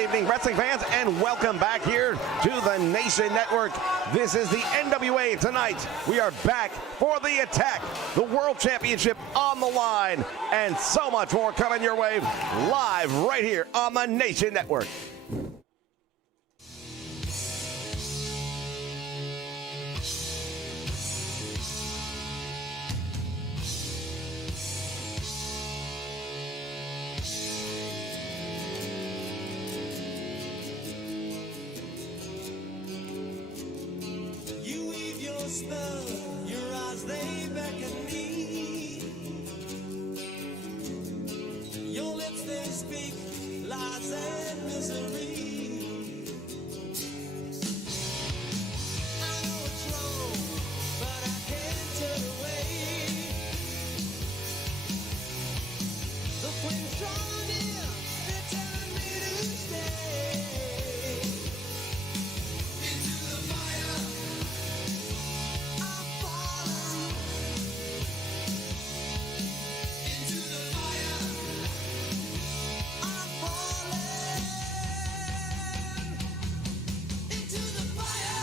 evening, wrestling fans, and welcome back here to the Nation Network. This is the NWA Tonight. We are back for the attack, the World Championship on the line, and so much more coming your way live right here on the Nation Network. Your eyes, they beckon me. Your lips, they speak lies and misery. I know it's wrong, but I can't turn away. The flames drawn near, they're telling me to stay. Into the fire.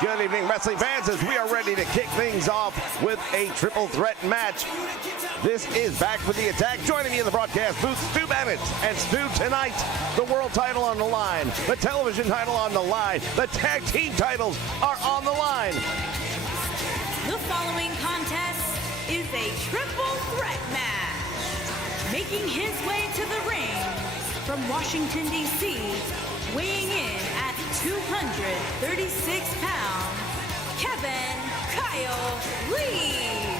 Good evening, wrestling fans, as we are ready to kick things off with a triple threat match. This is back for the attack. Joining me in the broadcast booth, Stu Bennett. And Stu, tonight, the world title on the line, the television title on the line, the tag team titles are on the line. The following contest is a triple threat match. Making his way to the ring from Washington, D.C., weighing in at 236 pounds, Kevin Kyle Lee.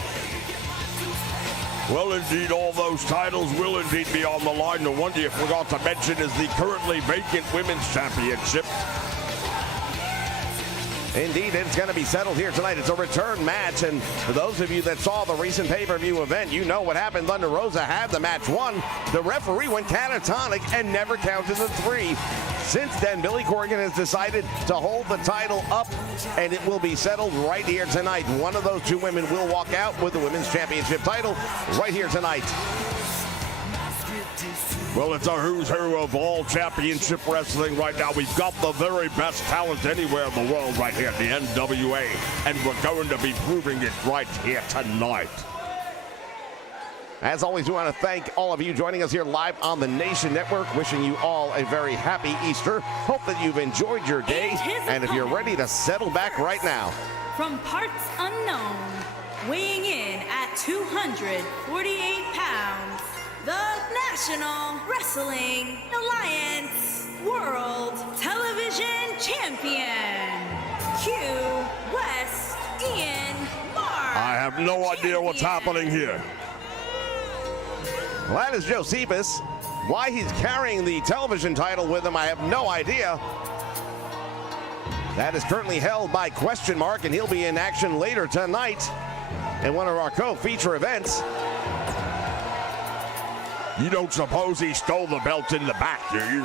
Well, indeed, all those titles will indeed be on the line. The one you forgot to mention is the currently vacant Women's Championship. Indeed, it's going to be settled here tonight. It's a return match, and for those of you that saw the recent pay-per-view event, you know what happened. Thunder Rosa had the match won. The referee went catatonic and never counted the 3. Since then, Billy Corgan has decided to hold the title up, and it will be settled right here tonight. One of those two women will walk out with the Women's Championship title right here tonight. Well, it's a who's who of all championship wrestling right now. We've got the very best talent anywhere in the world right here, the NWA, and we're going to be proving it right here tonight. As always, we want to thank all of you joining us here live on the Nation Network. Wishing you all a very happy Easter. Hope that you've enjoyed your day, and if you're ready to settle back right now. From parts unknown, weighing in at 248 pounds, the National Wrestling Alliance World Television Champion, Q West Ian Mark. I have no idea what's happening here. Well, that is Josephus. Why he's carrying the television title with him, I have no idea. That is currently held by Question Mark, and he'll be in action later tonight in one of our co-feature events. You don't suppose he stole the belt in the back, do you?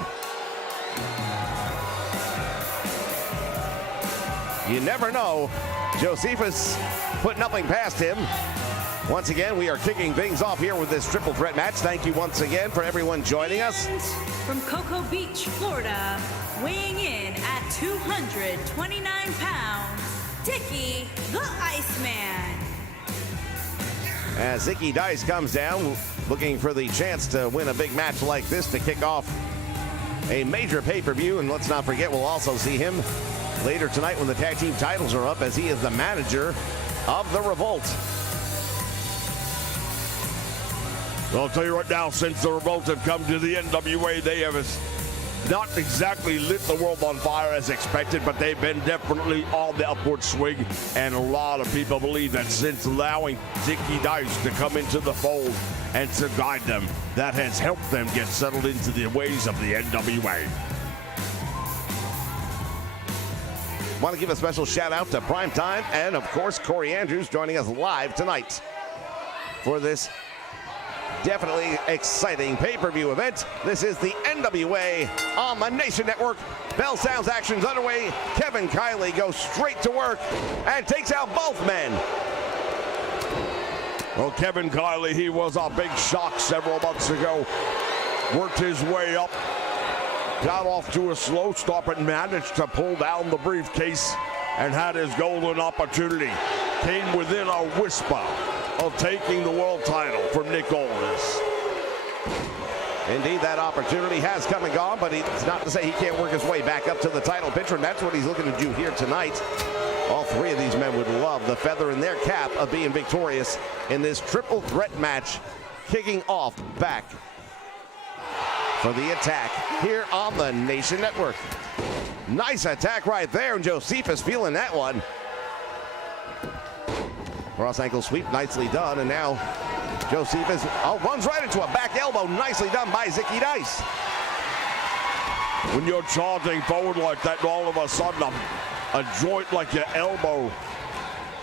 You never know. Josephus put nothing past him. Once again, we are kicking things off here with this triple threat match. Thank you once again for everyone joining us. From Cocoa Beach, Florida, weighing in at 229 pounds, Dickie the Iceman. As Zicky Dice comes down, looking for the chance to win a big match like this to kick off a major pay-per-view. And let's not forget, we'll also see him later tonight when the tag team titles are up, as he is the manager of the Revolt. I'll tell you right now, since the remotes have come to the NWA, they have not exactly lit the world on fire as expected, but they've been definitely on the upward swing. And a lot of people believe that since allowing Zicky Dice to come into the fold and to guide them, that has helped them get settled into the ways of the NWA. Want to give a special shout out to Primetime and, of course, Corey Andrews joining us live tonight for this definitely exciting pay-per-view event. This is the NWA on the Nation Network. Bell sounds, action's underway. Kevin Kiley goes straight to work and takes out both men. Well, Kevin Kiley, he was a big shock several months ago. Worked his way up, got off to a slow start, but managed to pull down the briefcase and had his golden opportunity. Came within a whisper of taking the world title from Nick Aldis. Indeed, that opportunity has come and gone, but it's not to say he can't work his way back up to the title picture, and that's what he's looking to do here tonight. All three of these men would love the feather in their cap of being victorious in this triple threat match, kicking off back for the attack here on the Nation Network. Nice attack right there, and Josephus feeling that one. Cross ankle sweep, nicely done, and now Josephus runs right into a back elbow, nicely done by Zicky Dice. When you're charging forward like that, and all of a sudden a joint like your elbow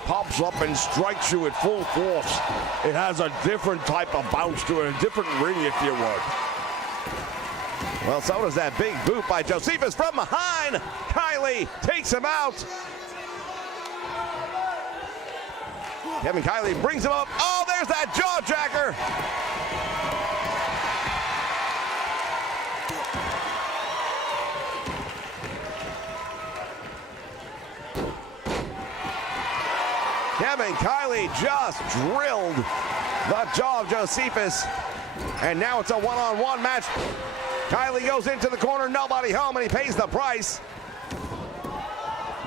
pops up and strikes you at full force, it has a different type of bounce to it, a different ring, if you would. Well, so does that big boot by Josephus from behind. Kiley takes him out. Kevin Kiley brings him up. Oh, there's that jaw jacker. Kevin Kiley just drilled the jaw of Josephus. And now it's a one-on-one match. Kiley goes into the corner, nobody home, and he pays the price.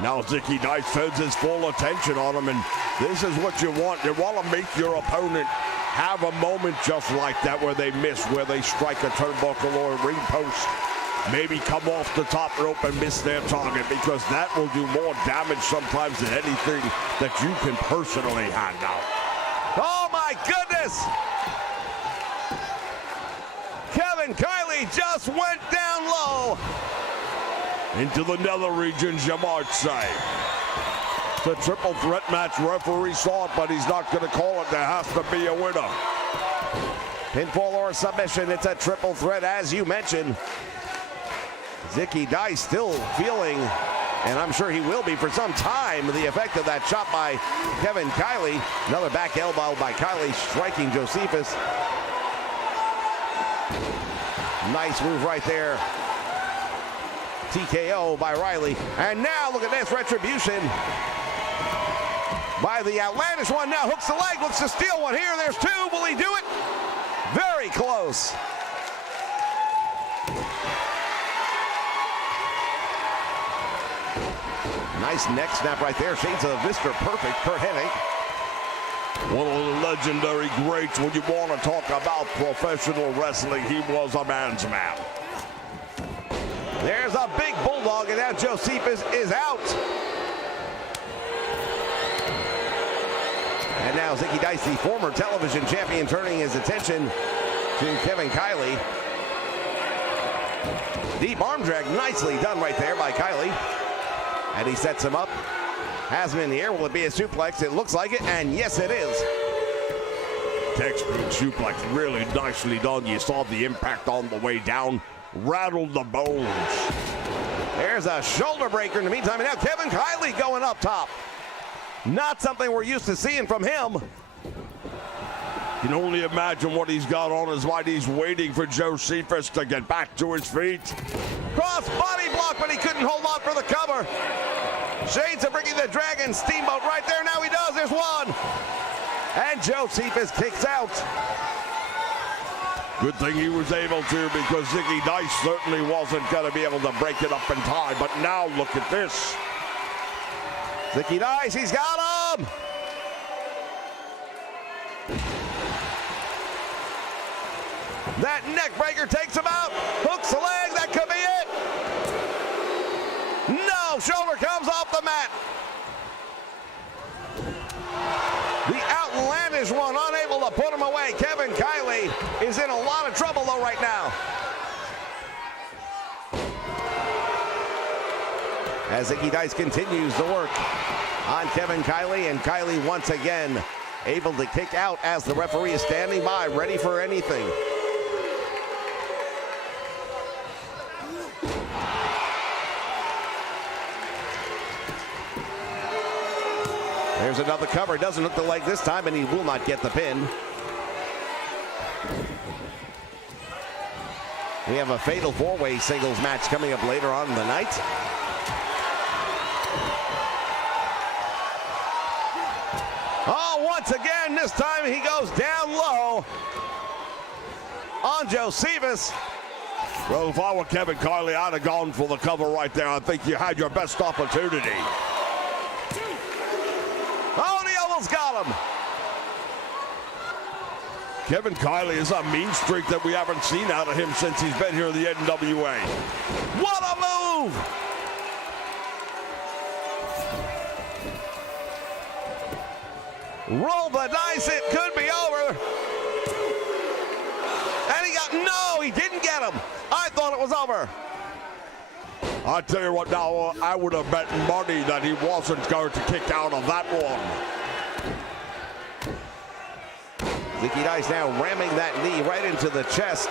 Now Zicky Dice turns his full attention on him, and this is what you want. You want to make your opponent have a moment just like that where they miss, where they strike a turnbuckle or a ring post, maybe come off the top rope and miss their target, because that will do more damage sometimes than anything that you can personally hand out. Oh my goodness! Kevin Kiley just went down low. Into the nether regions, you might say. The triple threat match, referee saw it, but he's not going to call it. There has to be a winner. Pinfall or submission, it's a triple threat, as you mentioned. Zicky Dice still feeling, and I'm sure he will be for some time, the effect of that shot by Kevin Kiley. Another back elbow by Kiley, striking Josephus. Nice move right there. TKO by Riley. And now look at this retribution by the outlandish one. Now hooks the leg, looks to steal one here. There's two. Will he do it? Very close. Nice neck snap right there. Shades of Mr. Perfect, Kurt Hennig. One of the legendary greats when you want to talk about professional wrestling. He was a man's man. There's a big bulldog, and now Josephus is out. And now Zicky Dice, the former television champion, turning his attention to Kevin Kiley. Deep arm drag, nicely done right there by Kiley. And he sets him up. Has him in the air. Will it be a suplex? It looks like it, and yes, it is. Textbook suplex, really nicely done. You saw the impact on the way down. Rattled the bones. There's a shoulder breaker in the meantime, and now Kevin Kiley going up top. Not something we're used to seeing from him. You can only imagine what he's got on his mind. He's waiting for Josephus to get back to his feet. Cross body block, but he couldn't hold on for the cover. Shades of bringing the Dragon Steamboat right there. Now he does. There's one. And Josephus kicks out. Good thing he was able to, because Zicky Dice certainly wasn't going to be able to break it up in time. But now look at this. Zicky Dice, he's got him. That neck breaker takes him out. Hooks the leg. That could be it. No, shoulder comes off the mat. The outlandish one unable to put him away. Kevin Kiley is in a lot of trouble though right now. As Zicky Dice continues to work on Kevin Kiley, and Kiley once again able to kick out as the referee is standing by, ready for anything. There's another cover. Doesn't hook the leg this time, and he will not get the pin. We have a fatal four-way singles match coming up later on in the night. Oh, once again, this time he goes down low on Josephus. Well, if I were Kevin Kiley, I'd have gone for the cover right there. I think you had your best opportunity. Oh, and he almost got him. Kevin Kiley is a mean streak that we haven't seen out of him since he's been here in the NWA. What a move! Roll the dice, it could be over. And he got, no, he didn't get him. I thought it was over. I tell you what now, I would have bet money that he wasn't going to kick out of that one. Zicky Dice now ramming that knee right into the chest.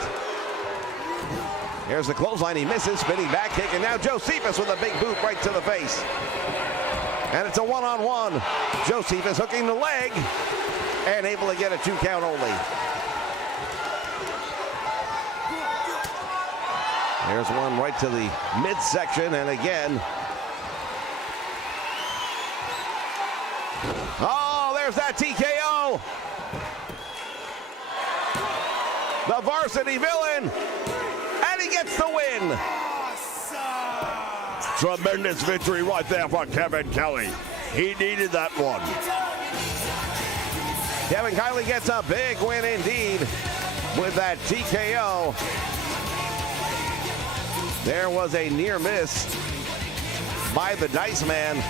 Here's the clothesline, he misses, spinning back kick, and now Josephus with a big boot right to the face. And it's a one-on-one. Josephus hooking the leg and able to get a 2 count only. There's one right to the midsection, and again. Oh, there's that TKO. The varsity villain, and he gets the win. Tremendous victory right there for Kevin Kiley. He needed that one. Kevin Kiley gets a big win indeed with that TKO. There was a near miss by the Dice Man.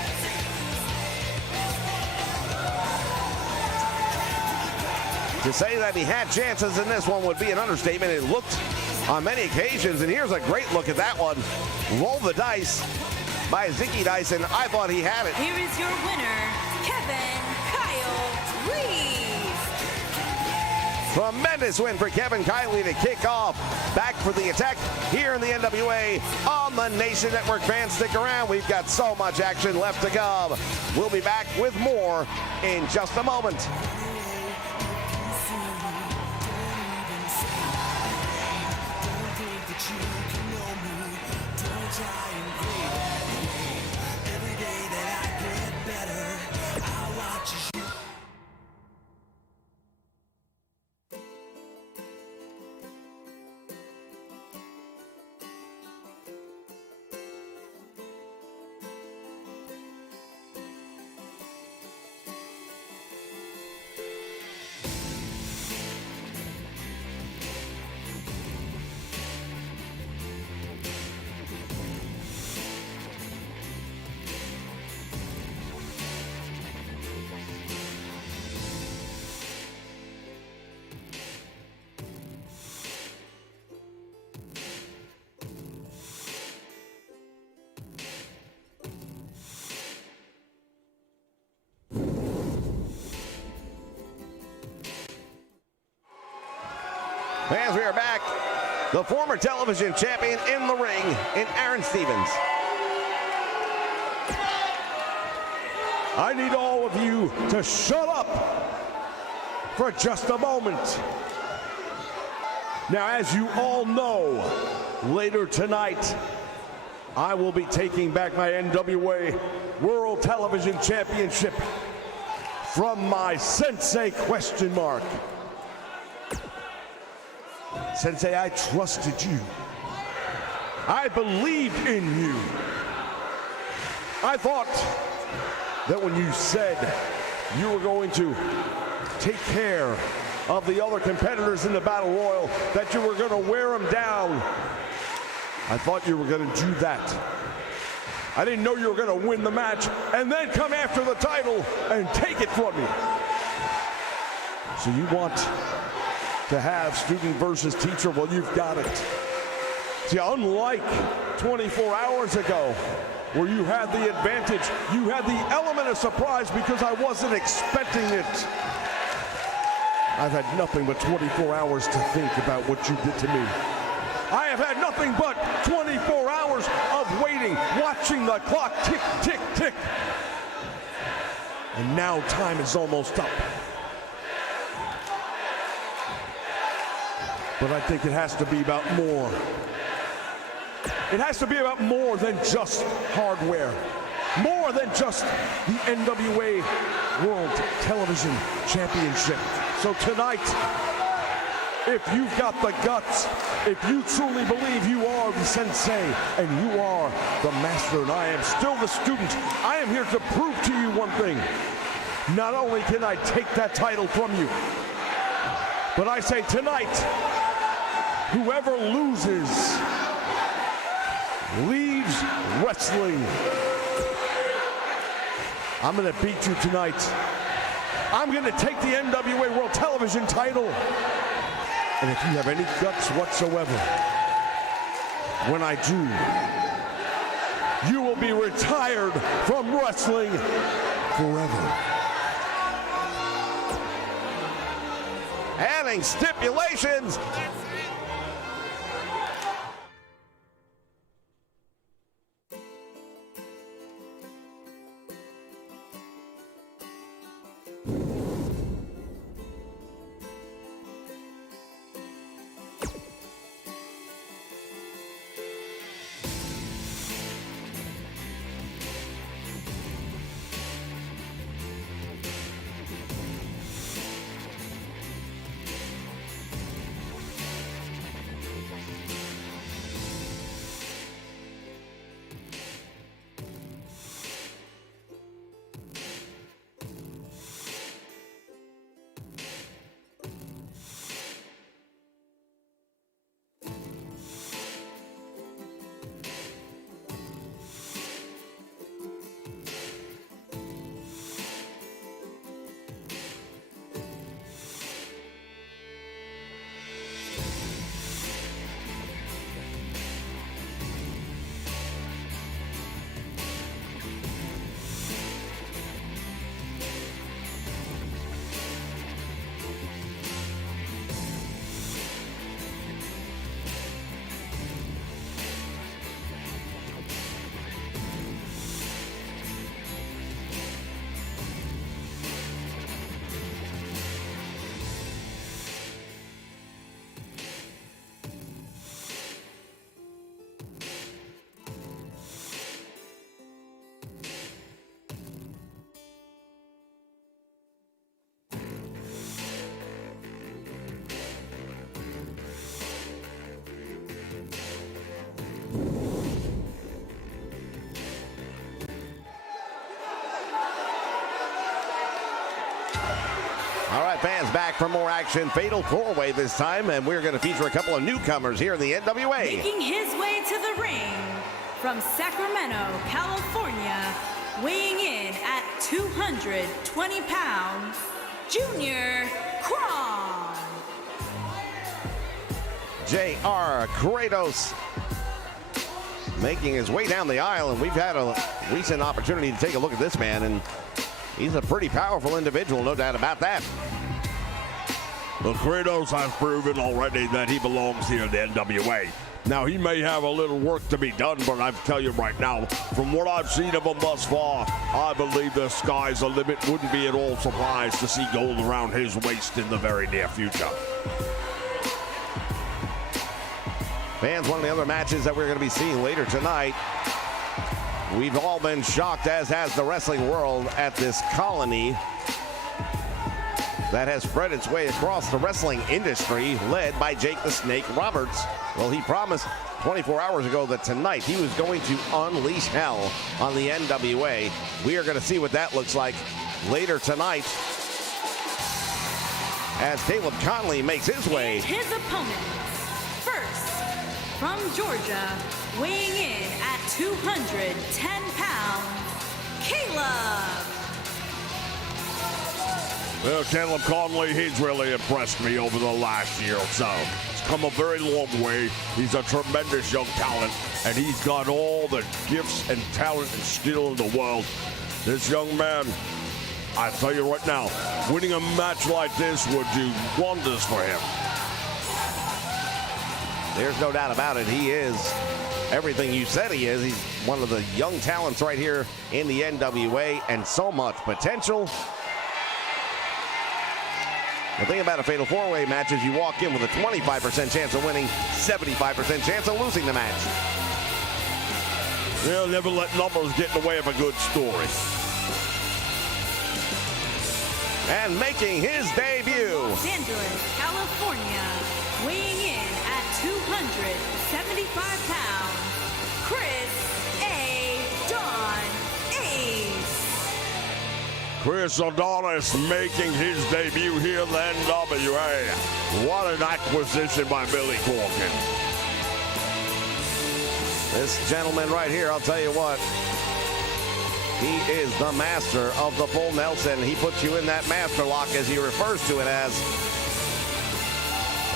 To say that he had chances in this one would be an understatement. It looked on many occasions, and here's a great look at that one. Roll the dice by Zicky Dice, and I thought he had it. Here is your winner, Kevin Kyle Reeves. Tremendous win for Kevin Kiley to kick off. Back for the attack here in the NWA on the Nation Network. Fans, stick around. We've got so much action left to go. We'll be back with more in just a moment. As we are back, the former television champion in the ring in Aaron Stevens. I need all of you to shut up for just a moment. Now, as you all know, later tonight, I will be taking back my NWA World Television Championship from my Sensei ? Sensei, I trusted you. I believed in you. I thought that when you said you were going to take care of the other competitors in the Battle Royal that you were going to wear them down. I thought you were going to do that. I didn't know you were going to win the match and then come after the title and take it from me. So you want to have student versus teacher? Well, you've got it. See, unlike 24 hours ago, where you had the advantage, you had the element of surprise because I wasn't expecting it. I've had nothing but 24 hours to think about what you did to me. I have had nothing but 24 hours of waiting, watching the clock tick, tick, tick. And now time is almost up. But I think it has to be about more. It has to be about more than just hardware. More than just the NWA World Television Championship. So tonight, if you've got the guts, if you truly believe you are the sensei and you are the master and I am still the student, I am here to prove to you one thing. Not only can I take that title from you, but I say tonight, whoever loses leaves wrestling. I'm going to beat you tonight. I'm going to take the NWA World Television title. And if you have any guts whatsoever, when I do, you will be retired from wrestling forever. Adding stipulations. All right, fans, back for more action. Fatal four-way this time, and we're going to feature a couple of newcomers here in the NWA. Making his way to the ring from Sacramento, California, weighing in at 220 pounds, Junior Kron. J.R. Kratos making his way down the aisle, and we've had a recent opportunity to take a look at this man, and he's a pretty powerful individual, no doubt about that. Well, Kratos has proven already that he belongs here in the NWA. Now, he may have a little work to be done, but I tell you right now, from what I've seen of him thus far, I believe the sky's the limit. Wouldn't be at all surprised to see gold around his waist in the very near future. Fans, one of the other matches that we're going to be seeing later tonight, we've all been shocked, as has the wrestling world, at this colony that has spread its way across the wrestling industry, led by Jake the Snake Roberts. Well, he promised 24 hours ago that tonight he was going to unleash hell on the NWA. We are going to see what that looks like later tonight. as Caleb Conley makes his way. And his opponent, first, from Georgia, weighing in at 210 pounds, Caleb. Well, Caleb Conley, he's really impressed me over the last year or so. He's come a very long way. He's a tremendous young talent, and he's got all the gifts and talent and skill in the world. This young man, I tell you right now, winning a match like this would do wonders for him. There's no doubt about it. He is everything you said he is. He's one of the young talents right here in the NWA, and so much potential. The thing about a fatal four-way match is you walk in with a 25% chance of winning, 75% chance of losing the match. They'll never let numbers get in the way of a good story. And making his debut, Los Angeles, California, weighing in at 275 pounds, Chris A. Don Ace. Chris Adonis making his debut here in the NWA. What an acquisition by Billy Corgan. this gentleman right here, I'll tell you what, he is the master of the full Nelson. He puts you in that master lock, as he refers to it as.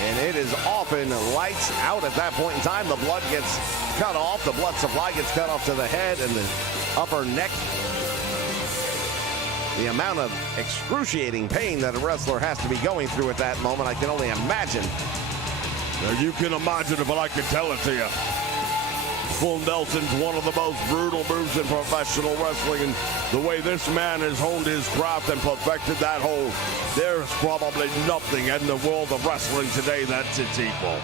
And it is often lights out at that point in time. The blood gets cut off. The blood supply gets cut off to the head and the upper neck. The amount of excruciating pain that a wrestler has to be going through at that moment, I can only imagine. Now you can imagine it, but I can tell it to you. Full Nelson's one of the most brutal moves in professional wrestling, and the way this man has honed his craft and perfected that hold, there's probably nothing in the world of wrestling today that's its equal.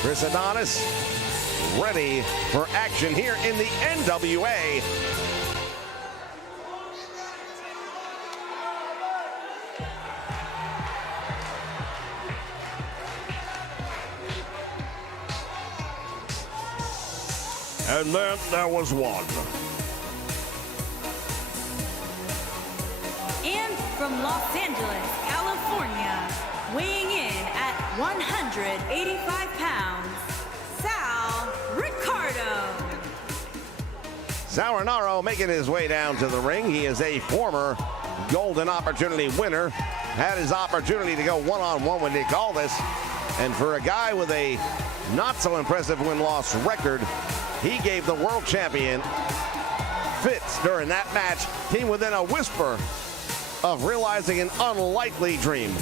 Chris Adonis ready for action here in the NWA. And then there was one. And from Los Angeles, California, weighing in at 185 pounds, Sal Ricardo. Sal Ricardo making his way down to the ring. He is a former Golden Opportunity winner. Had his opportunity to go one-on-one with Nick Aldis. And for a guy with a not so impressive win-loss record, he gave the world champion fits during that match. Came within a whisper of realizing an unlikely dream.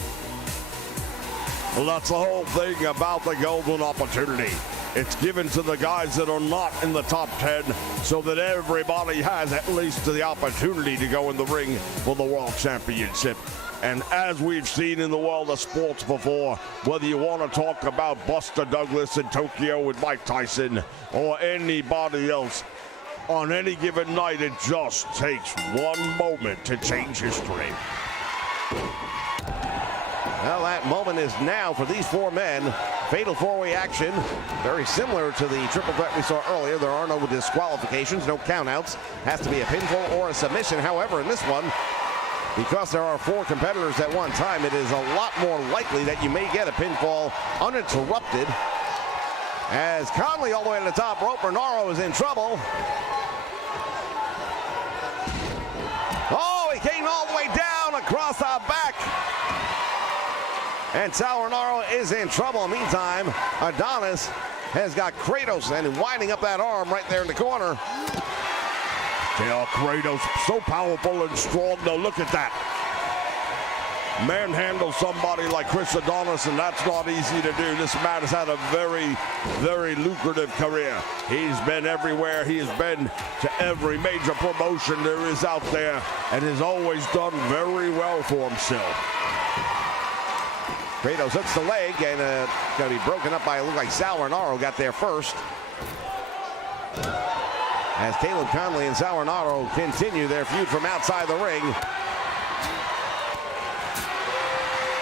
Well, that's the whole thing about the Golden Opportunity. It's given to the guys that are not in the top 10 so that everybody has at least the opportunity to go in the ring for the World Championship. And as we've seen in the world of sports before, whether you want to talk about Buster Douglas in Tokyo with Mike Tyson or anybody else, on any given night, it just takes one moment to change history. Well, that moment is now for these four men. Fatal four-way action, very similar to the triple threat we saw earlier. There are no disqualifications, no countouts. Has to be a pinfall or a submission. However, in this one, because there are four competitors at one time, it is a lot more likely that you may get a pinfall uninterrupted. As Conley all the way to the top rope, Bernaro is in trouble. Oh, he came all the way down across the back. And Sal Ricardo is in trouble. Meantime, Adonis has got Kratos and winding up that arm right there in the corner. Yeah, Kratos, so powerful and strong. Now look at that. Manhandle somebody like Chris Adonis, and that's not easy to do. This man has had a very, very lucrative career. He's been everywhere. He has been to every major promotion there is out there and has always done very well for himself. Kratos hooks the leg, and going to be broken up by, it looked like Sal Ricardo got there first. As Caleb Conley and Sal Ricardo continue their feud from outside the ring.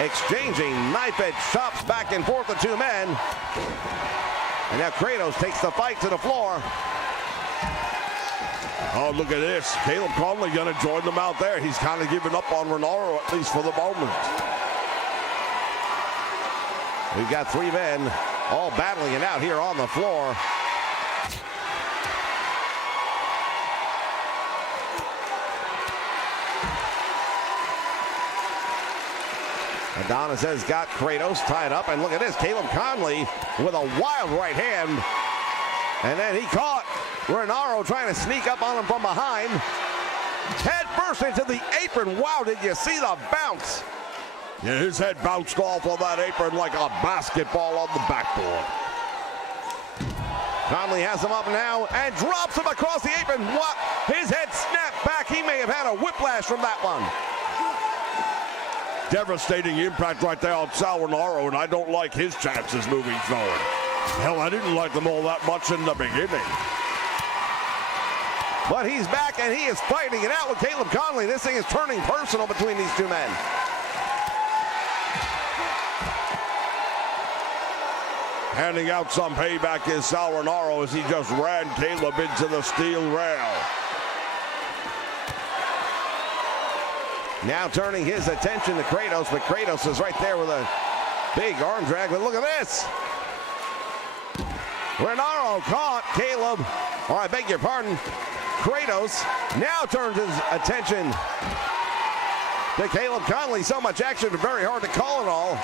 Exchanging knife edge chops back and forth, the two men. And now Kratos takes the fight to the floor. Oh, look at this. Caleb Conley going to join them out there. He's kind of given up on Renaro, at least for the moment. We've got three men all battling it out here on the floor. Adonis has got Kratos tied up, and look at this, Caleb Conley with a wild right hand. And then he caught Renaro trying to sneak up on him from behind. Head first into the apron. Wow, did you see the bounce? Yeah, his head bounced off of that apron like a basketball on the backboard. Conley has him up now and drops him across the apron. What? His head snapped back. He may have had a whiplash from that one. Devastating impact right there on Sal Renaro, and I don't like his chances moving forward. Hell, I didn't like them all that much in the beginning. But he's back and he is fighting it out with Caleb Conley. This thing is turning personal between these two men. Handing out some payback is Sal Renaro as he just ran Caleb into the steel rail. Now turning his attention to Kratos, but Kratos is right there with a big arm drag. But look at this. Renaro caught Caleb, or I beg your pardon, Kratos now turns his attention to Caleb Conley. So much action, very hard to call it all.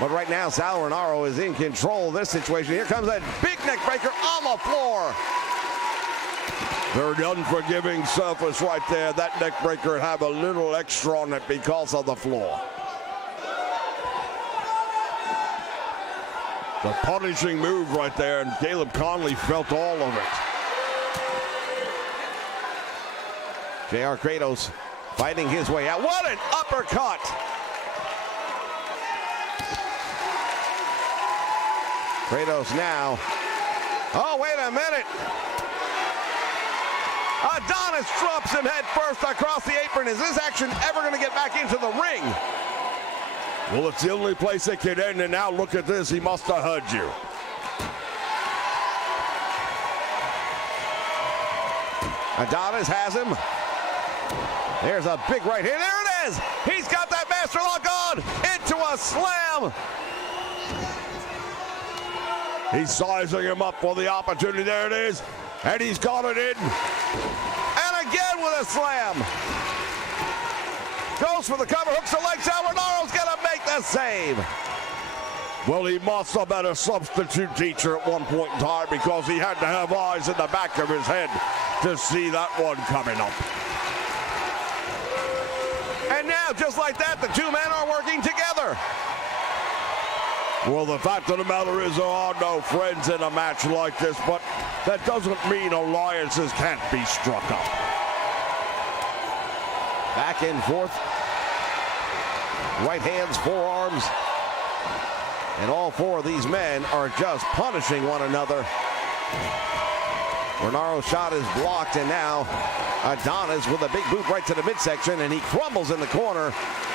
But right now, Sal Renaro is in control of this situation. Here comes that big neck breaker on the floor. Very unforgiving surface right there. That neck breaker have a little extra on it because of the floor. The punishing move right there, and Caleb Conley felt all of it. J.R. Kratos fighting his way out. What an uppercut! Kratos now. Oh, wait a minute. Adonis drops him head first across the apron. Is this action ever going to get back into the ring? Well, it's the only place it could end, and now look at this. He must have heard you. Adonis has him. There's a big right hand. There it is. He's got that master lock on into a slam. He's sizing him up for the opportunity. There it is. And he's got it in. And again with a slam. Goes for the cover, hooks the leg. Sal Renaro's going to make the save. Well, he must have been a substitute teacher at one point in time because he had to have eyes in the back of his head to see that one coming up. And now, just like that, the two men are working together. Well, the fact of the matter is there are no friends in a match like this, but that doesn't mean alliances can't be struck up. Back and forth. Right hands, forearms. And all four of these men are just punishing one another. Renaro's shot is blocked, and now Adonis with a big boot right to the midsection, and he crumbles in the corner.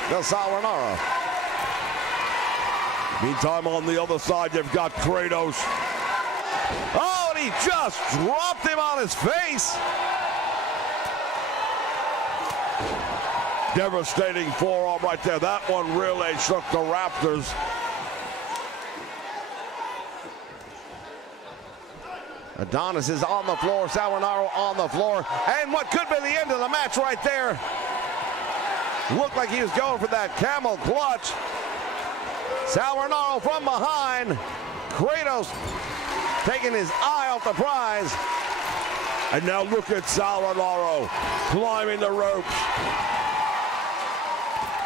Del Sal Renaro. Meantime, on the other side, you've got Kratos. Oh, and he just dropped him on his face. Devastating forearm right there. That one really shook the rafters. Adonis is on the floor, Sal Renaro on the floor, and what could be the end of the match right there. Looked like he was going for that camel clutch. Sal Renaro from behind. Kratos taking his eye off the prize. And now look at Sal Renaro climbing the ropes.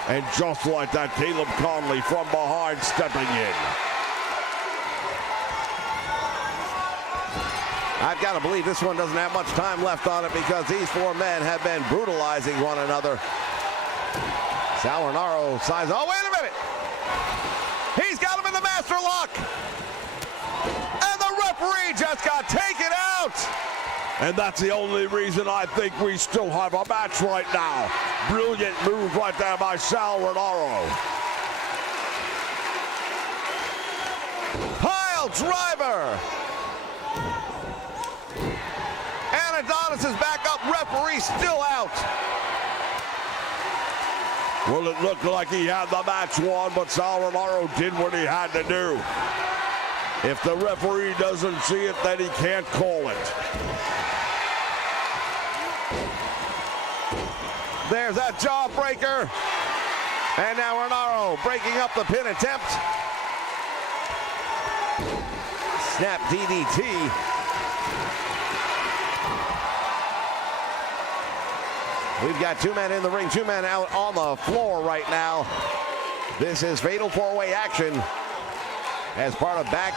And just like that, Caleb Conley from behind stepping in. I've got to believe this one doesn't have much time left on it because these four men have been brutalizing one another. Sal Renaro sighs. Oh, wait a minute. He's got him in the master lock. And the referee just got taken out. And that's the only reason I think we still have a match right now. Brilliant move right there by Sal Renaro. Pile driver. And Adonis is back up. Referee still out. Well, it looked like he had the match won, but Sauronaro did what he had to do. If the referee doesn't see it, then he can't call it. There's that jawbreaker. And now Renaro breaking up the pin attempt. Snap DDT. We've got two men in the ring, two men out on the floor right now. This is Fatal 4-Way action as part of Back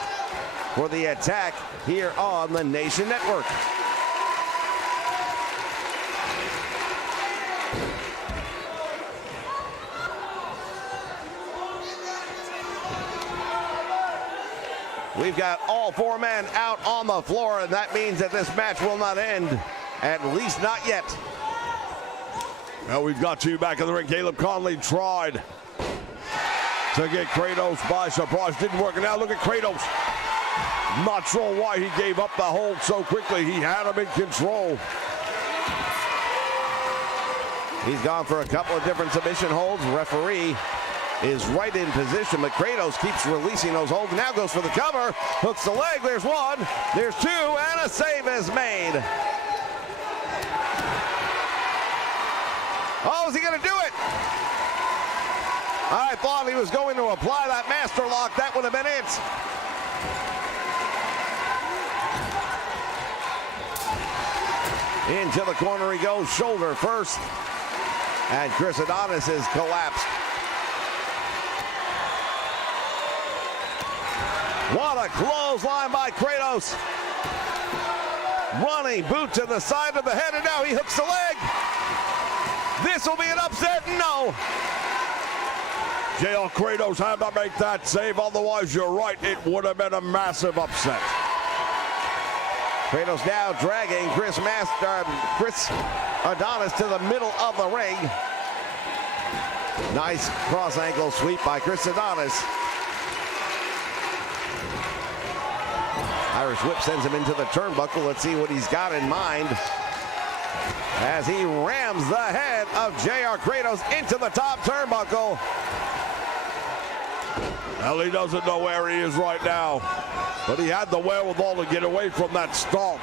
for the Attack here on the Nation Network. We've got all four men out on the floor, and that means that this match will not end, at least not yet. Well, we've got two back in the ring. Caleb Conley tried to get Kratos by surprise. Didn't work. And now look at Kratos. Not sure why he gave up the hold so quickly. He had him in control. He's gone for a couple of different submission holds. Referee is right in position, but Kratos keeps releasing those holds. Now goes for the cover. Hooks the leg. There's one. There's two. And a save is made. Oh, is he going to do it? I thought he was going to apply that master lock. That would have been it. Into the corner he goes, shoulder first. And Chris Adonis is collapsed. What a clothesline by Kratos. Running boot to the side of the head, and now he hooks the leg. This will be an upset. No. JL Kratos had to make that save. Otherwise, you're right, it would have been a massive upset. Kratos now dragging Chris Adonis to the middle of the ring. Nice cross ankle sweep by Chris Adonis. Irish whip sends him into the turnbuckle. Let's see what he's got in mind as he rams the head of JR Kratos into the top turnbuckle. Well, he doesn't know where he is right now, but he had the wherewithal to get away from that stomp.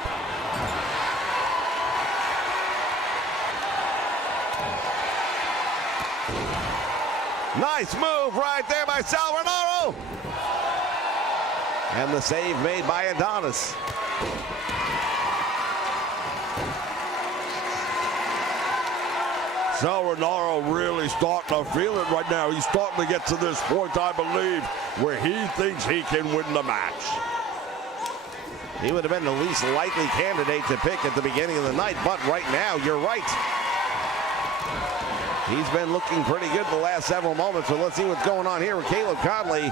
Nice move right there by Sal Renaro. And the save made by Adonis. Sal Renaro really starting to feel it right now. He's starting to get to this point, I believe, where he thinks he can win the match. He would have been the least likely candidate to pick at the beginning of the night, but right now, you're right. He's been looking pretty good the last several moments, so let's see what's going on here with Caleb Conley.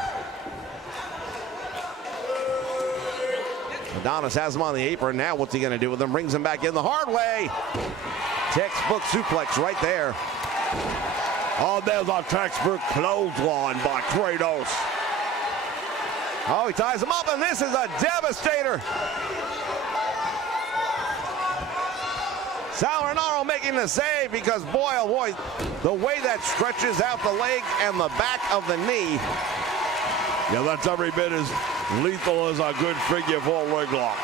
Adonis has him on the apron. Now what's he going to do with him? Brings him back in the hard way. Textbook suplex right there. Oh, there's a textbook clothesline by Kratos. Oh, he ties him up, and this is a devastator. Sal Renaro making the save because, boy, oh boy, the way that stretches out the leg and the back of the knee. Yeah, that's every bit as lethal as a good figure four leg lock.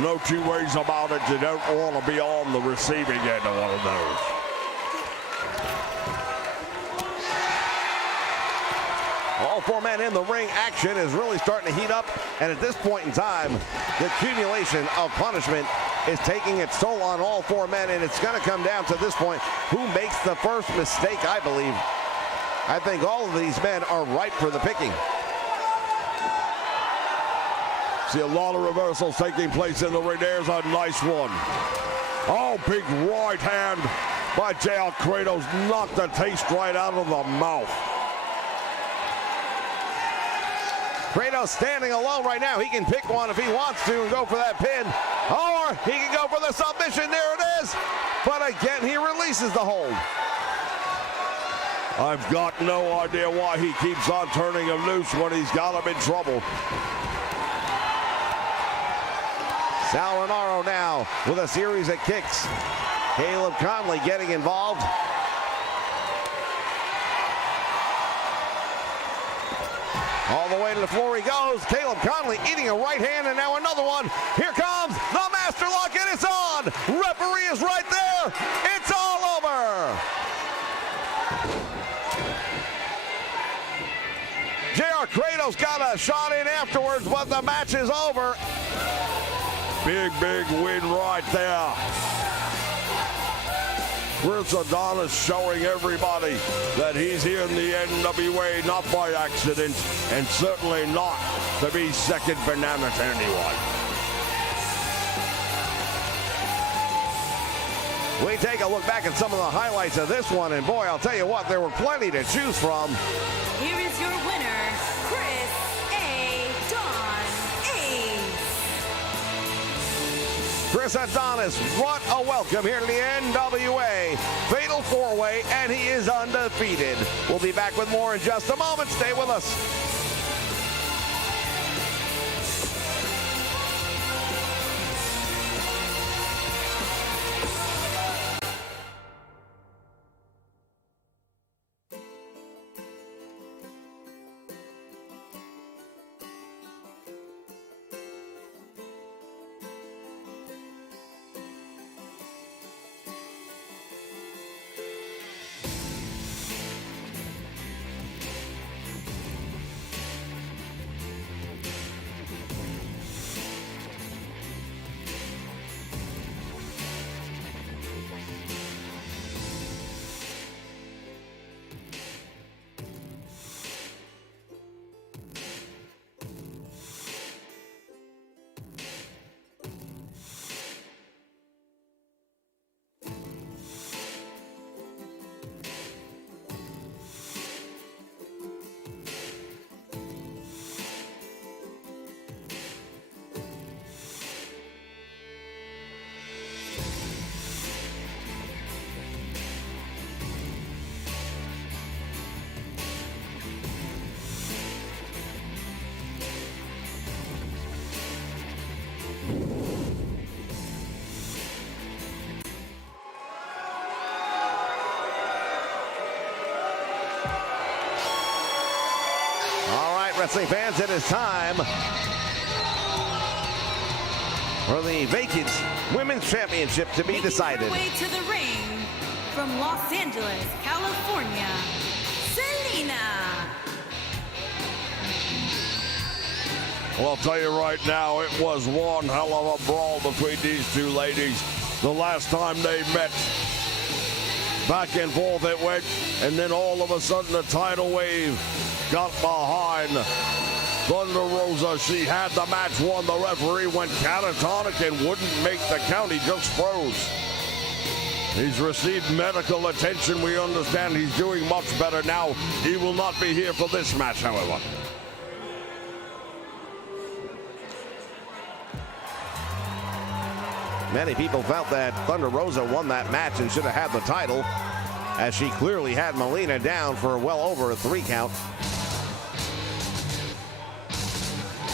No two ways about it. You don't want to be on the receiving end of one of those. All four men in the ring. Action is really starting to heat up, and at this point in time, the accumulation of punishment is taking its toll on all four men, and it's going to come down to this point. Who makes the first mistake, I believe. I think all of these men are ripe for the picking. See a lot of reversals taking place in the ring. There's a nice one. Oh, big right hand by JL Kratos. Knocked the taste right out of the mouth. Kratos standing alone right now. He can pick one if he wants to and go for that pin. Or he can go for the submission. There it is. But again, he releases the hold. I've got no idea why he keeps on turning him loose when he's got him in trouble. Sal Renaro now with a series of kicks. Caleb Conley getting involved. All the way to the floor he goes. Caleb Conley eating a right hand, and now another one. Here comes the master lock, and it's on. Referee is right there. It's all over. JR Kratos got a shot in afterwards, but the match is over. Big win right there. Chris Adonis showing everybody that he's here in the NWA not by accident, and certainly not to be second banana to anyone. We take a look back at some of the highlights of this one, and boy, I'll tell you what, there were plenty to choose from. Here is your winner, Chris Chris Adonis, what a welcome here to the NWA. Fatal four-way, and he is undefeated. We'll be back with more in just a moment. Stay with us. Wrestling fans, it is time for the vacant Women's Championship to be decided. Making her way to the ring from Los Angeles, California, Selena. Well, I'll tell you right now, it was one hell of a brawl between these two ladies. The last time they met, back and forth it went, and then all of a sudden the tidal wave got behind Thunder Rosa. She had the match won. The referee went catatonic and wouldn't make the count. He just froze. He's received medical attention. We understand he's doing much better now. He will not be here for this match, however. Many people felt that Thunder Rosa won that match and should have had the title, as she clearly had Melina down for well over a 3 count.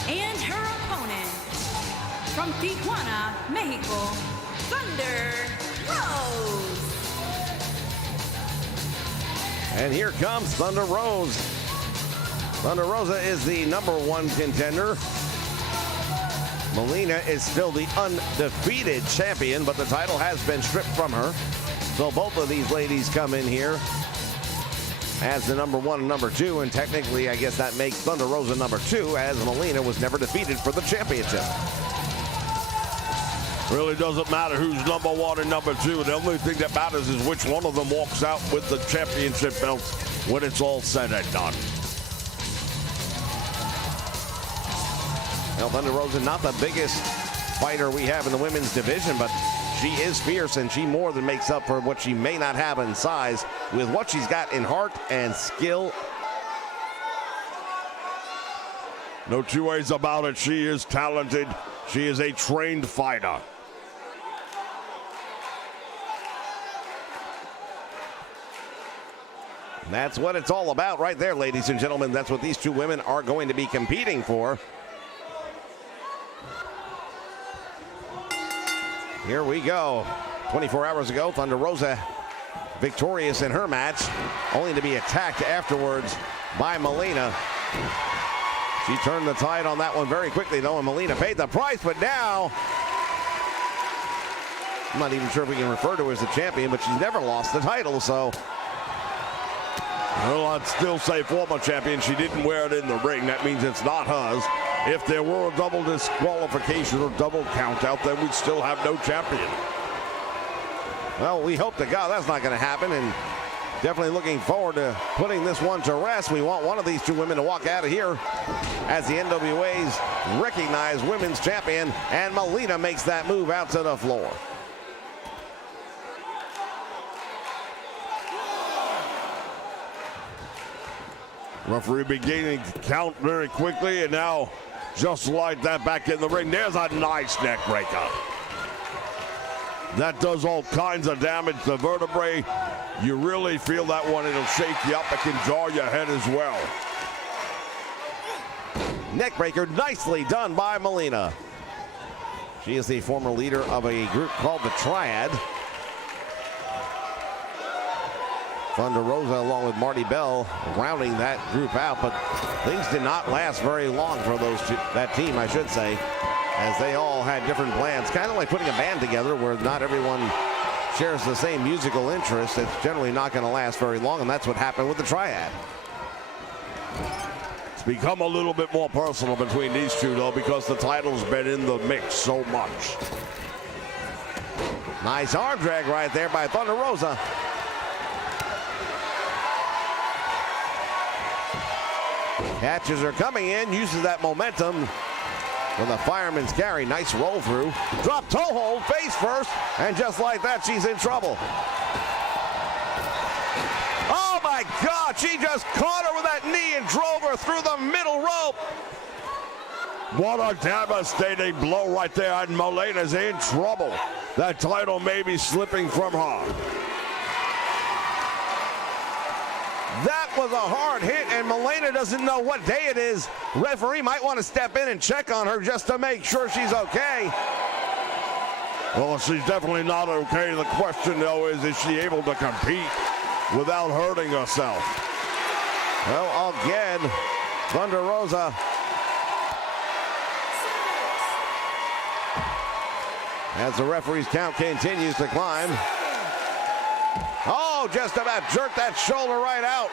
And her opponent, from Tijuana, Mexico, Thunder Rose. And here comes Thunder Rose. Thunder Rosa is the #1 contender. Melina is still the undefeated champion, but the title has been stripped from her. So both of these ladies come in here as the #1 and #2, and technically I guess that makes Thunder Rosa #2, as Melina was never defeated for the championship. Really doesn't matter who's #1 and #2. The only thing that matters is which one of them walks out with the championship belt when it's all said and done. Well, Thunder Rosa, not the biggest fighter we have in the women's division, but she is fierce, and she more than makes up for what she may not have in size with what she's got in heart and skill. No two ways about it. She is talented. She is a trained fighter. That's what it's all about right there, ladies and gentlemen. That's what these two women are going to be competing for. Here we go. 24 hours ago, Thunder Rosa victorious in her match, only to be attacked afterwards by Melina. She turned the tide on that one very quickly, though, and Melina paid the price, but now, I'm not even sure if we can refer to her as the champion, but she's never lost the title, so. Well, I'd still say former champion. She didn't wear it in the ring. That means it's not hers. If there were a double disqualification or double count out, then we'd still have no champion. Well, we hope to God that's not going to happen, and definitely looking forward to putting this one to rest. We want one of these two women to walk out of here as the NWA's recognized women's champion, and Melina makes that move out to the floor. Referee beginning to count very quickly, and now just like that back in the ring. There's a nice neck breaker. That does all kinds of damage to the vertebrae. You really feel that one. It'll shake you up. It can jar your head as well. Neckbreaker nicely done by Melina. She is the former leader of a group called the Triad. Thunder Rosa along with Marty Bell rounding that group out, but things did not last very long for that team, I should say, as they all had different plans. Kind of like putting a band together where not everyone shares the same musical interest. It's generally not going to last very long, and that's what happened with the Triad. It's become a little bit more personal between these two, though, because the title's been in the mix so much. Nice arm drag right there by Thunder Rosa. Catches are coming in, uses that momentum with a fireman's carry. Nice roll through. Drop toe hold, face first, and just like that, she's in trouble. Oh my God, she just caught her with that knee and drove her through the middle rope. What a devastating blow right there, and Melina's in trouble. That title may be slipping from her. That was a hard hit, and Melina doesn't know what day it is. Referee might want to step in and check on her just to make sure she's okay. Well, she's definitely not okay. The question, though, is she able to compete without hurting herself? Well, again, Thunder Rosa. As the referee's count continues to climb. Oh, just about jerked that shoulder right out.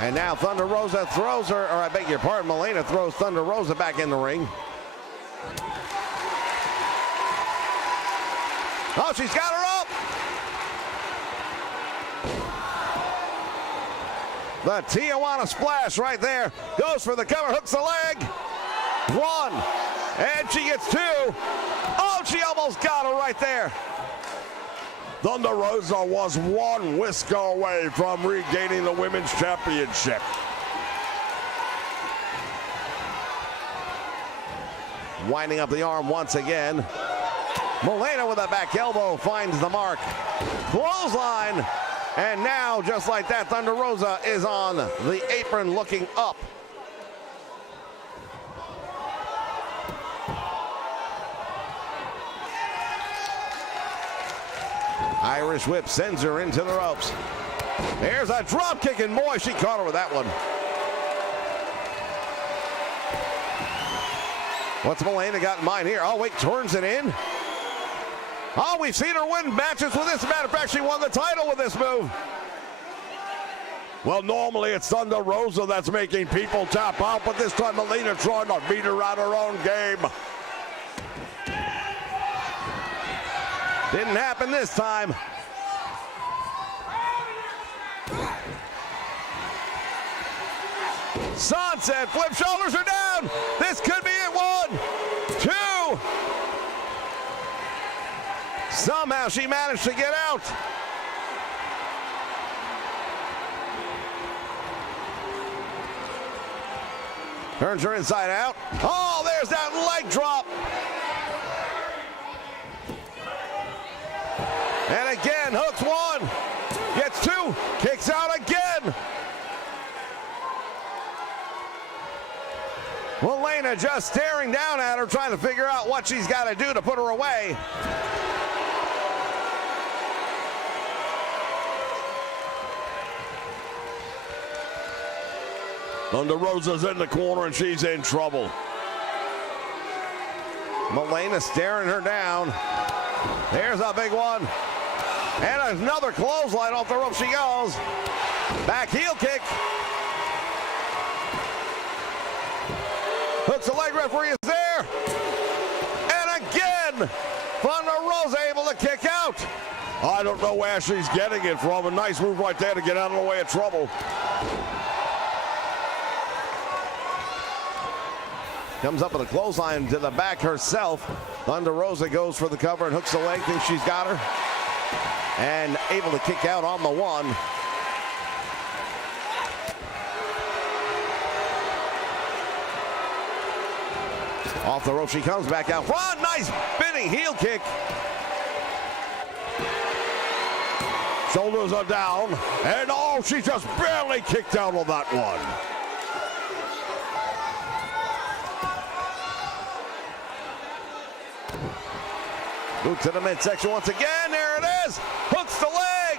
And now Thunder Rosa throws her, or I beg your pardon, Melina throws Thunder Rosa back in the ring. Oh, she's got her up. The Tijuana splash right there. Goes for the cover, hooks the leg. One. And she gets two. Oh, she almost got her right there. Thunder Rosa was one whisker away from regaining the women's championship. Winding up the arm once again. Melina with a back elbow finds the mark. Clothesline. And now, just like that, Thunder Rosa is on the apron looking up. Irish whip sends her into the ropes. There's a drop kick, and boy, she caught her with that one. What's Melina got in mind here? Oh, wait, turns it in. Oh, we've seen her win matches with this. As a matter of fact, she won the title with this move. Well, normally it's Thunder Rosa that's making people tap out, but this time Melina trying to beat her out her own game. Didn't happen this time. Sunset flip, shoulders are down. This could be it. 1, 2. Somehow she managed to get out. Turns her inside out. Oh, there's that leg drop. And again, hooks one, gets two, kicks out again. Melina just staring down at her, trying to figure out what she's got to do to put her away. Thunder Rosa's in the corner and she's in trouble. Melina staring her down. There's a big one. And another clothesline off the rope she goes. Back heel kick. Hooks the leg, referee is there. And again, Thunder Rosa able to kick out. I don't know where she's getting it from. A nice move right there to get out of the way of trouble. Comes up with a clothesline to the back herself. Thunder Rosa goes for the cover and hooks the leg, thinks she's got her. And able to kick out on the one. Off the rope she comes, back out front. Nice spinning heel kick. Shoulders are down. And oh, she just barely kicked out on that one. Move to the midsection once again. There it is. Hooks the leg.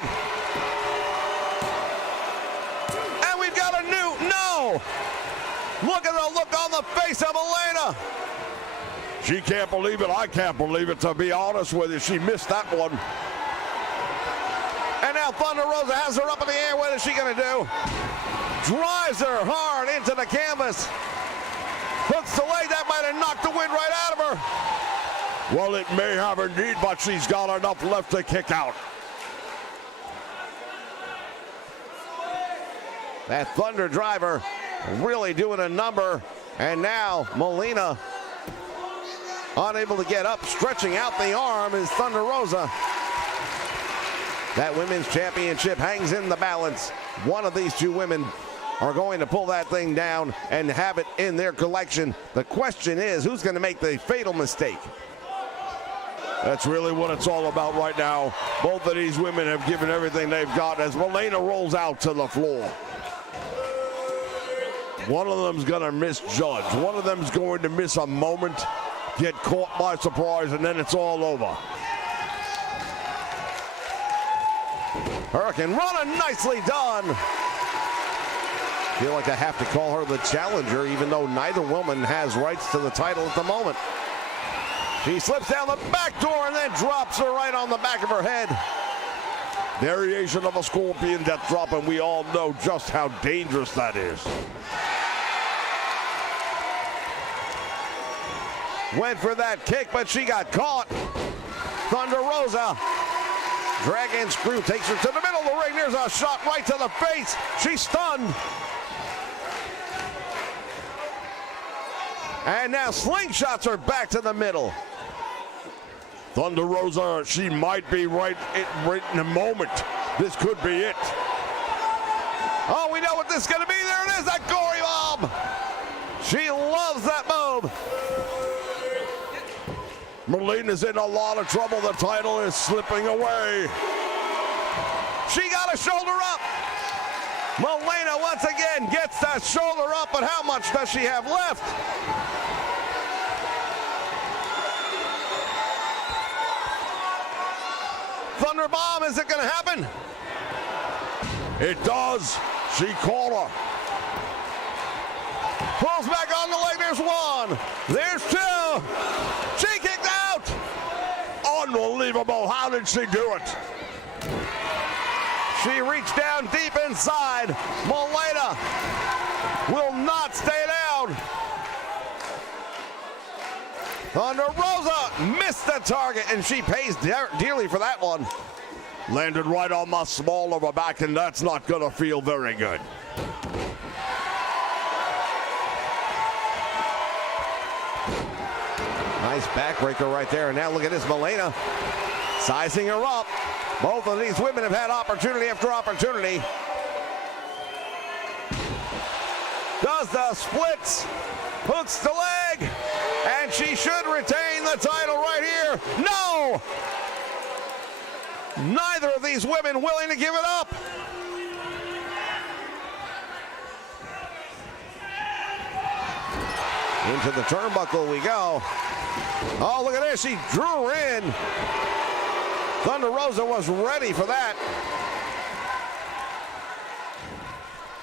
And we've got a new, no. Look at the look on the face of Melina. She can't believe it. I can't believe it, to be honest with you. She missed that one. And now Thunder Rosa has her up in the air. What is she going to do? Drives her hard into the canvas. Hooks the leg. That might have knocked the wind right out of her. Well, it may have indeed, but she's got enough left to kick out. That Thunder driver really doing a number. And now Melina unable to get up, stretching out the arm is Thunder Rosa. That women's championship hangs in the balance. One of these two women are going to pull that thing down and have it in their collection. The question is, who's going to make the fatal mistake? That's really what it's all about right now. Both of these women have given everything they've got as Melina rolls out to the floor. One of them's going to misjudge. One of them's going to miss a moment, get caught by surprise, and then it's all over. Hurricane Rana, nicely done. Feel like I have to call her the challenger, even though neither woman has rights to the title at the moment. She slips down the back door and then drops her right on the back of her head. Variation of a scorpion death drop, and we all know just how dangerous that is. Went for that kick, but she got caught. Thunder Rosa. Dragon screw takes her to the middle of the ring. There's a shot right to the face. She's stunned. And now slingshots her back to the middle. Thunder Rosa, she might be right in a moment. This could be it. Oh, we know what this is going to be. There it is, that gory bomb. She loves that move. Melina's in a lot of trouble. The title is slipping away. She got a shoulder up. Melina once again gets that shoulder up, but how much does she have left? Thunder bomb, is it going to happen? It does. She caught her. Pulls back on the leg. There's one. There's two. She kicked out. Unbelievable. How did she do it? She reached down deep inside. Melina will not stay down. Thunder Rosa missed the target, and she pays dearly for that one. Landed right on the small of her back, and that's not going to feel very good. Nice backbreaker right there. And now look at this, Melina sizing her up. Both of these women have had opportunity after opportunity. Does the splits, hooks the leg, and she should retain the title right here. No! Neither of these women willing to give it up. Into the turnbuckle we go. Oh, look at this. She drew her in. Thunder Rosa was ready for that.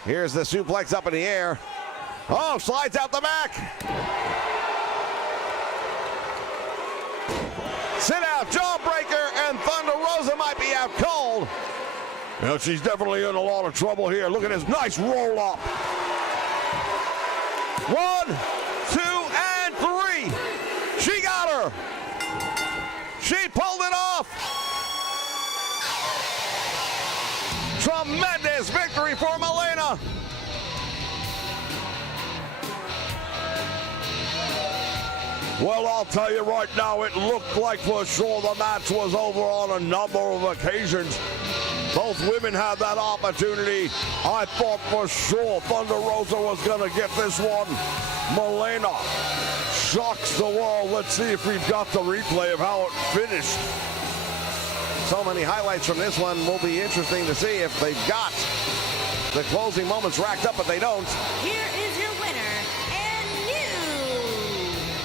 Here's the suplex up in the air. Oh, slides out the back. Sit out, jawbreaker, and Thunder Rosa might be out cold. Now she's definitely in a lot of trouble here. Look at this nice roll up. 1, 2, and 3. She got her. She pulled it off. Tremendous victory for Melina. Well, I'll tell you right now, it looked like for sure the match was over on a number of occasions. Both women had that opportunity. I thought for sure Thunder Rosa was going to get this one. Melina shocks the world. Let's see if we've got the replay of how it finished. So many highlights from this one. Will be interesting to see if they've got the closing moments racked up, but they don't. Here is your winner and new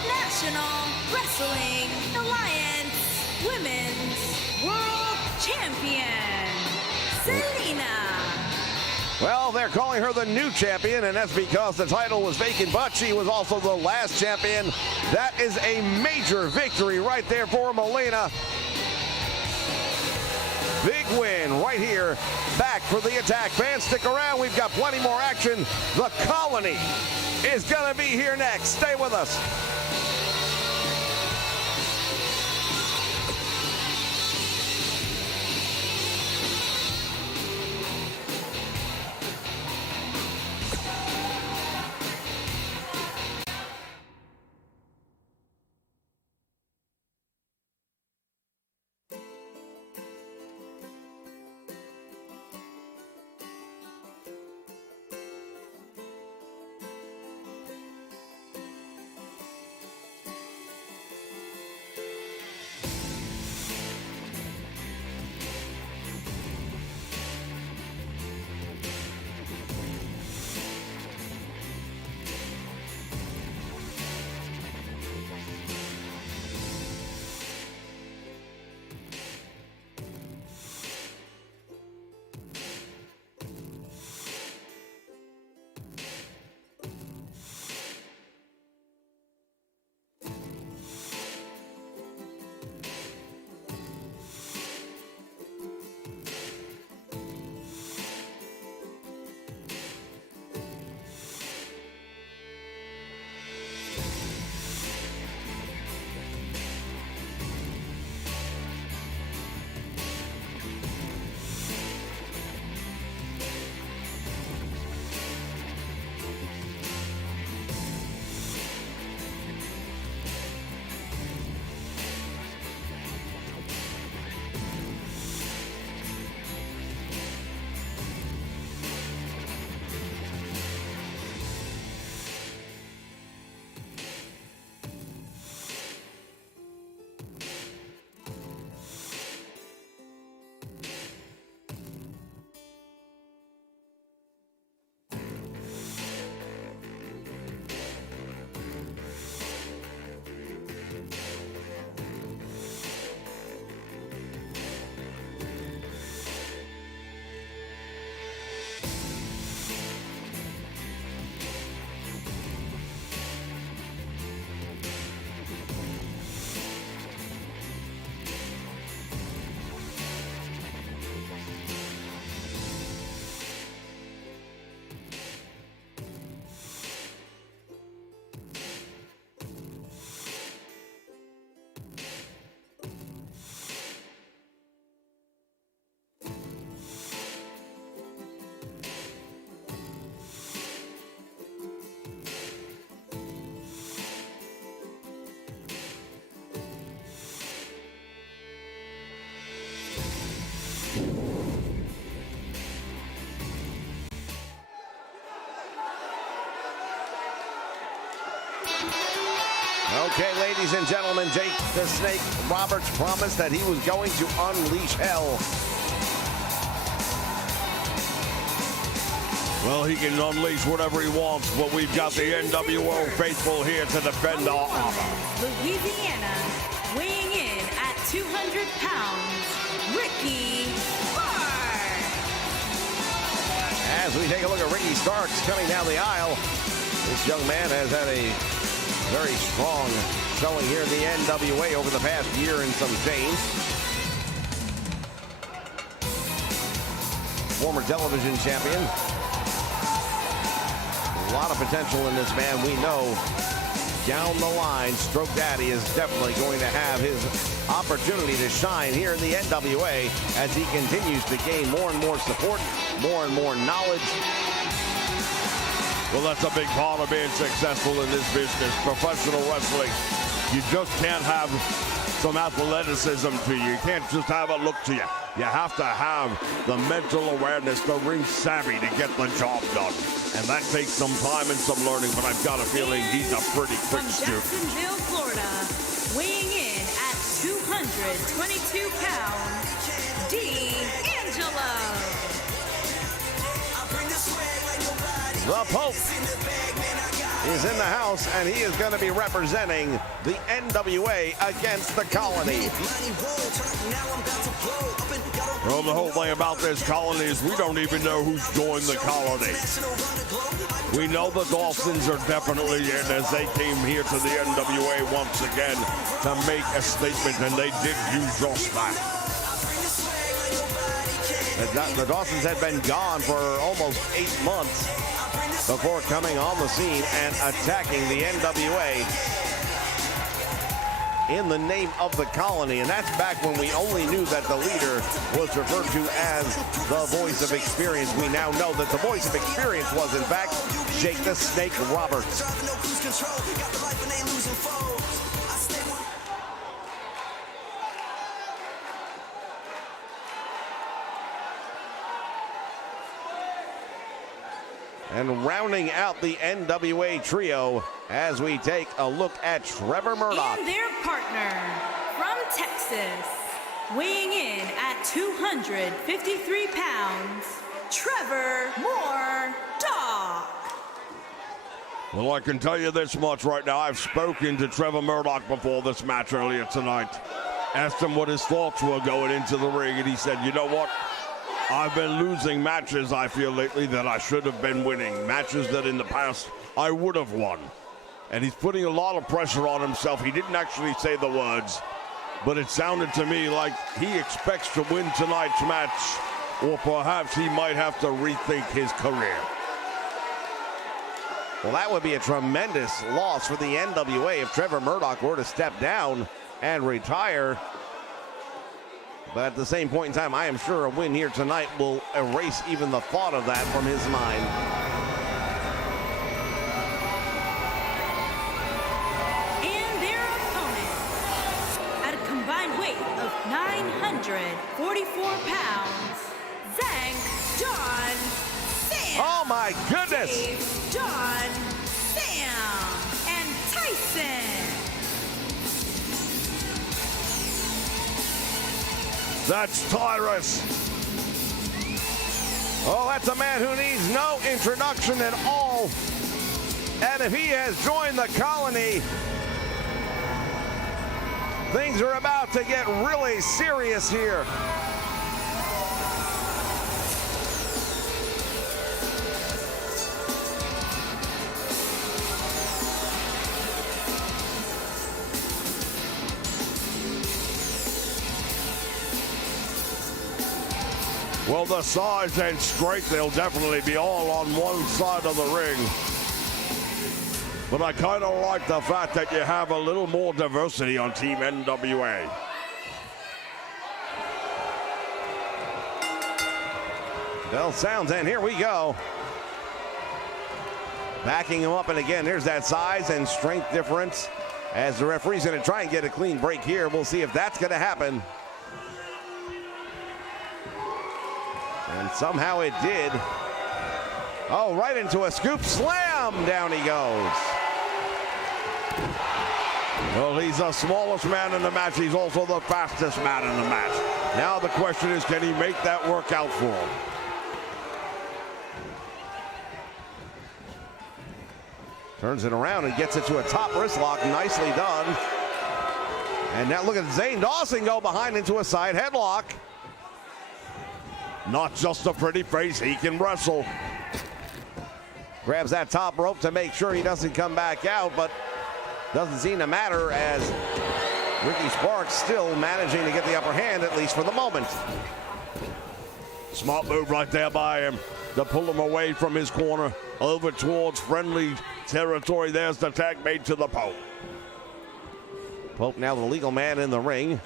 National Wrestling Alliance Women's World Champion, Selena. Well, they're calling her the new champion, and that's because the title was vacant, but she was also the last champion. That is a major victory right there for Melina. Big win right here. Back for the attack. Fans, stick around. We've got plenty more action. The Colony is going to be here next. Stay with us. Okay, ladies and gentlemen, Jake the Snake Roberts promised that he was going to unleash hell. Well, he can unleash whatever he wants, but we've got the NWO faithful here to defend our honor. Louisiana, weighing in at 200 pounds, Ricky Starks. As we take a look at Ricky Starks coming down the aisle, this young man has had a very strong showing here in the NWA over the past year and some change. Former television champion. A lot of potential in this man. We know down the line, Stroke Daddy is definitely going to have his opportunity to shine here in the NWA as he continues to gain more and more support, more and more knowledge. Well, that's a big part of being successful in this business, professional wrestling. You just can't have some athleticism to you. You can't just have a look to you. You have to have the mental awareness, the ring savvy to get the job done. And that takes some time and some learning, but I've got a feeling he's a pretty quick From student. Jacksonville, Florida, weighing in at 222 pounds, D'Angelo. The Pope is in the house, and he is going to be representing the NWA against the Colony. Well, the whole thing about this colony is we don't even know who's joined the colony. We know the Dawsons are definitely in as they came here to the NWA once again to make a statement, and they did do just that. The Dawsons had been gone for almost 8 months before coming on the scene and attacking the NWA in the name of the Colony. And that's back when we only knew that the leader was referred to as the Voice of Experience. We now know that the Voice of Experience was, in fact, Jake the Snake Roberts. And rounding out the NWA trio as we take a look at Trevor Murdoch. And their partner from Texas, weighing in at 253 pounds, Trevor Murdoch. Well, I can tell you this much right now. I've spoken to Trevor Murdoch before this match earlier tonight. Asked him what his thoughts were going into the ring, and he said, you know what? I've been losing matches, I feel, lately that I should have been winning. Matches that in the past I would have won. And he's putting a lot of pressure on himself. He didn't actually say the words, but it sounded to me like he expects to win tonight's match, or perhaps he might have to rethink his career. Well, that would be a tremendous loss for the NWA if Trevor Murdoch were to step down and retire. But at the same point in time, I am sure a win here tonight will erase even the thought of that from his mind. And their opponent, at a combined weight of 944 pounds, Zhang Don Sam. Oh my goodness! Don Sam and Tyson. That's Tyrus. Oh, that's a man who needs no introduction at all. And if he has joined the Colony, things are about to get really serious here. Well, the size and strength, they'll definitely be all on one side of the ring. But I kind of like the fact that you have a little more diversity on Team NWA. Bell sounds, and here we go. Backing him up, and again, there's that size and strength difference. As the referee's going to try and get a clean break here. We'll see if that's going to happen. And somehow it did. Oh, right into a scoop slam. Down he goes. Well, he's the smallest man in the match. He's also the fastest man in the match. Now the question is, can he make that work out for him? Turns it around and gets it to a top wrist lock. Nicely done. And now look at Zane Dawson go behind into a side headlock. Not just a pretty face, he can wrestle. Grabs that top rope to make sure he doesn't come back out, but doesn't seem to matter as Ricky Sparks still managing to get the upper hand, at least for the moment. Smart move right there by him to pull him away from his corner over towards friendly territory. There's the tag made to the Pope. Pope now the legal man in the ring.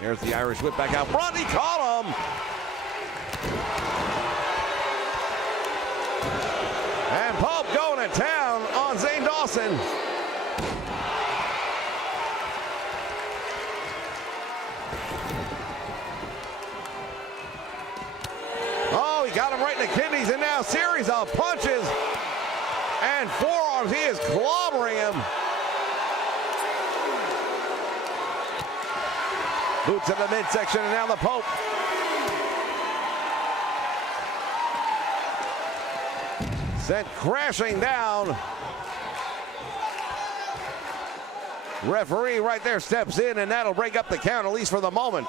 There's the Irish whip back out front. He caught him. And Pope going to town on Zane Dawson. Oh, he got him right in the kidneys, and now a series of punches and forearms. He is clobbering him. Boots in the midsection, and now the Pope. Sent crashing down. Referee right there steps in, and that'll break up the count, at least for the moment.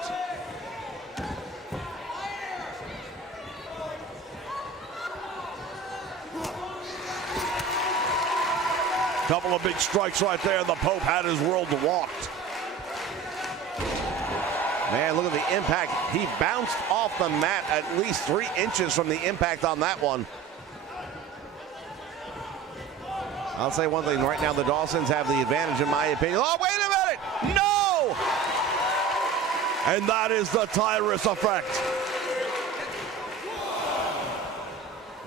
Couple of big strikes right there. The Pope had his world walked. Man, look at the impact. He bounced off the mat at least 3 inches from the impact on that one. I'll say one thing right now, the Dawsons have the advantage in my opinion. Oh, wait a minute! No! And that is the Tyrus effect.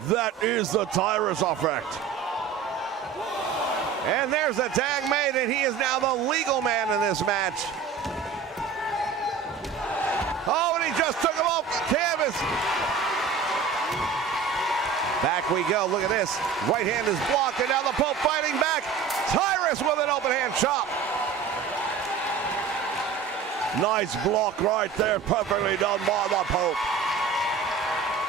That is the Tyrus effect. And there's the tag made, and he is now the legal man in this match. Oh, and he just took him off the canvas. Back we go. Look at this. Right hand is blocked, and now the Pope fighting back. Tyrus with an open hand chop. Nice block right there. Perfectly done by the Pope.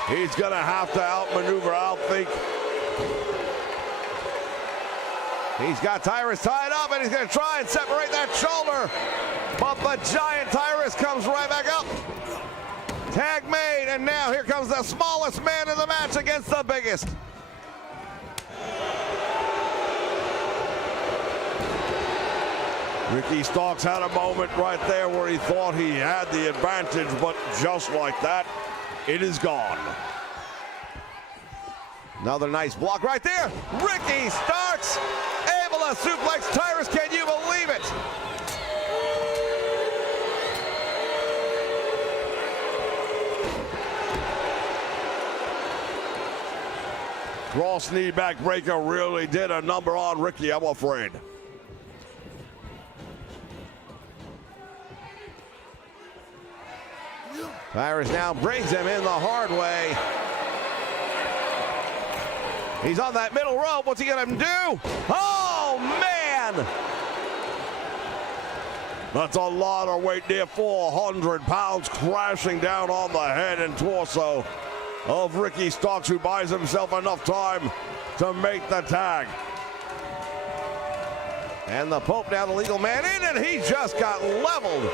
He's going to have to outmaneuver, outthink. He's got Tyrus tied up, and he's going to try and separate that shoulder. But the giant Tyrus comes right back up. Tag made, and now here comes the smallest man in the match against the biggest. Ricky Starks had a moment right there where he thought he had the advantage, but just like that, it is gone. Another nice block right there. Ricky Starks able to suplex Tyrus. Can you believe it? Cross knee back breaker really did a number on Ricky, I'm afraid. Tyrus now brings him in the hard way. He's on that middle rope. What's he gonna do? Oh, man! That's a lot of weight, near 400 pounds, crashing down on the head and torso of Ricky Starks, who buys himself enough time to make the tag. And the Pope now the legal man in, and he just got leveled.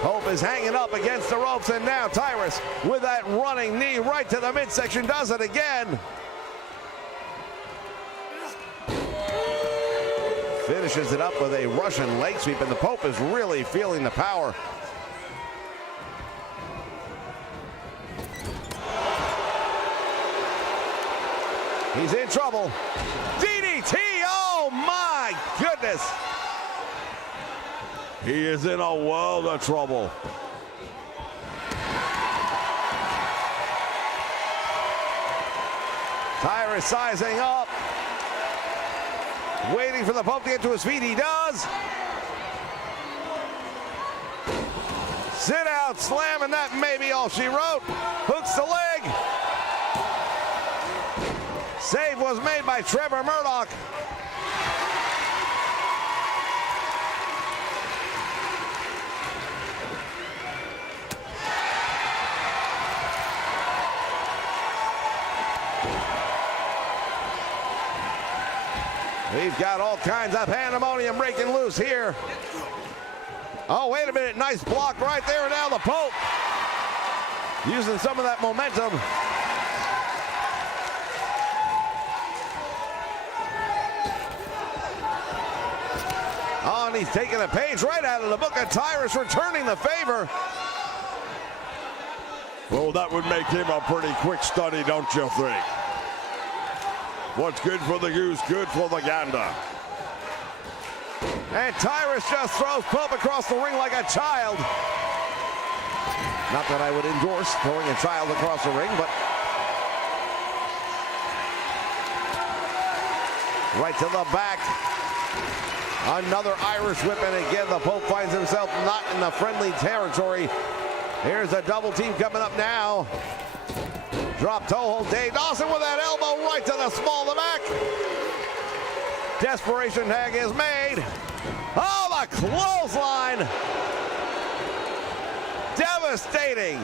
Pope is hanging up against the ropes, and now Tyrus with that running knee right to the midsection does it again. Finishes it up with a Russian leg sweep, and the Pope is really feeling the power. He's in trouble. DDT, oh my goodness. He is in a world of trouble. Tyrus sizing up. Waiting for the Pope to get to his feet. He does. Sit out slam, and that may be all she wrote. Hooks the leg. Save was made by Trevor Murdoch. We've got all kinds of pandemonium breaking loose here. Oh, wait a minute. Nice block right there. Now the Pope using some of that momentum. Oh, and he's taking a page right out of the book of Tyrus, returning the favor. Well, that would make him a pretty quick study, don't you think? What's good for the goose, good for the gander. And Tyrus just throws Pope across the ring like a child. Not that I would endorse throwing a child across the ring, but right to the back. Another Irish whip, and again the Pope finds himself not in the friendly territory. Here's a double team coming up now. Drop toe hold. Dave Dawson with that elbow right to the small of the back. Desperation tag is made. Oh, the clothesline. Devastating.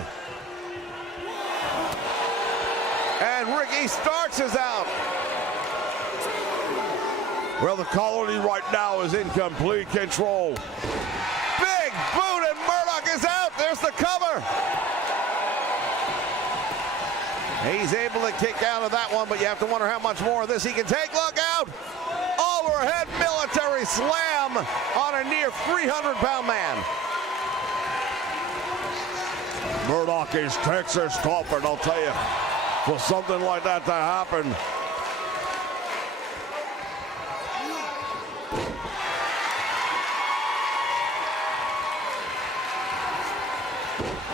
And Ricky Starks is out. Well, the colony right now is in complete control. Big boot, and Murdoch is out. There's the cover. He's able to kick out of that one, but you have to wonder how much more of this he can take. Look out. Overhead military slam on a near 300-pound man. Murdoch is Texas tough, and I'll tell you, for something like that to happen,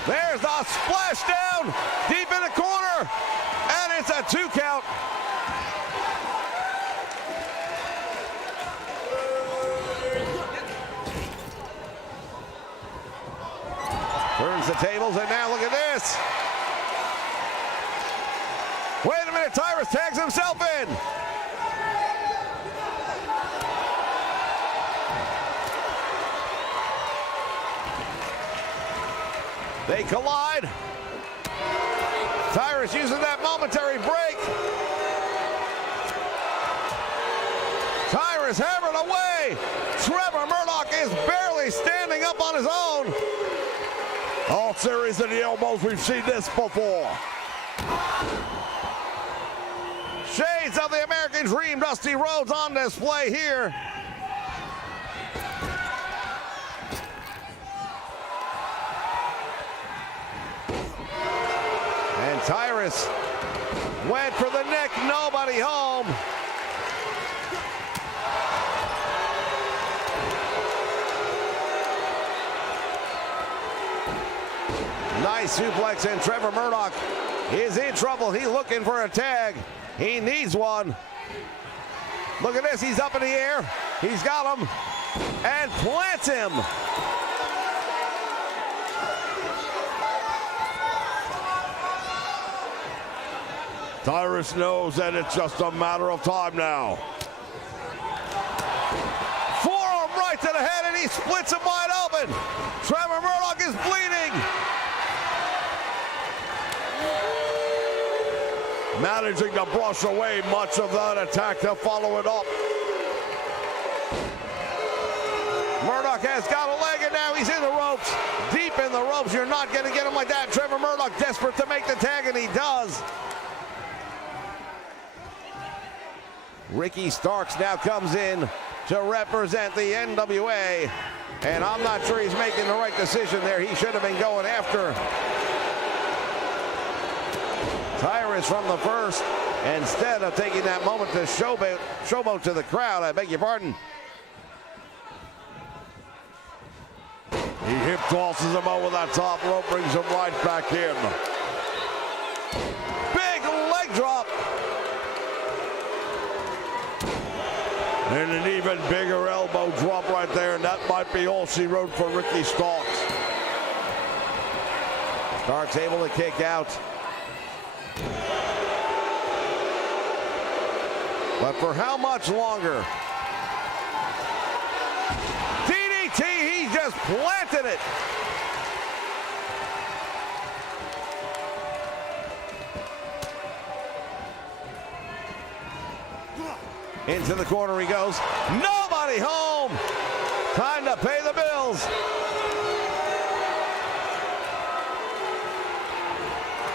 there's the splashdown deep in the corner, and it's a 2 count. Turns the tables, and now look at this. Wait a minute, Tyrus tags himself in. They collide. Tyrus using that momentary break. Tyrus hammering away. Trevor Murdoch is barely standing up on his own. all series of the elbows, we've seen this before. Shades of the American Dream, Dusty Rhodes on display here. And Tyrus went for the neck, nobody home. Nice suplex, and Trevor Murdoch is in trouble. He's looking for a tag. He needs one. Look at this, he's up in the air. He's got him and plants him. Tyrus knows that it's just a matter of time now. Forearm right to the head, and he splits him wide open. Trevor Murdoch is bleeding. Managing to brush away much of that attack to follow it up. Murdoch has got a leg, and now he's in the ropes. Deep in the ropes. You're not going to get him like that. Trevor Murdoch desperate to make the tag, and he does. Ricky Starks now comes in to represent the NWA, and I'm not sure he's making the right decision there. He should have been going after Tyrus from the first, instead of taking that moment to showboat to the crowd. I beg your pardon. He hip tosses him over that top rope, brings him right back in. Big leg drop. And an even bigger elbow drop right there, and that might be all she wrote for Ricky Starks. Starks able to kick out. But for how much longer? DDT, he just planted it. Into the corner he goes. Nobody home. Time to pay the bills.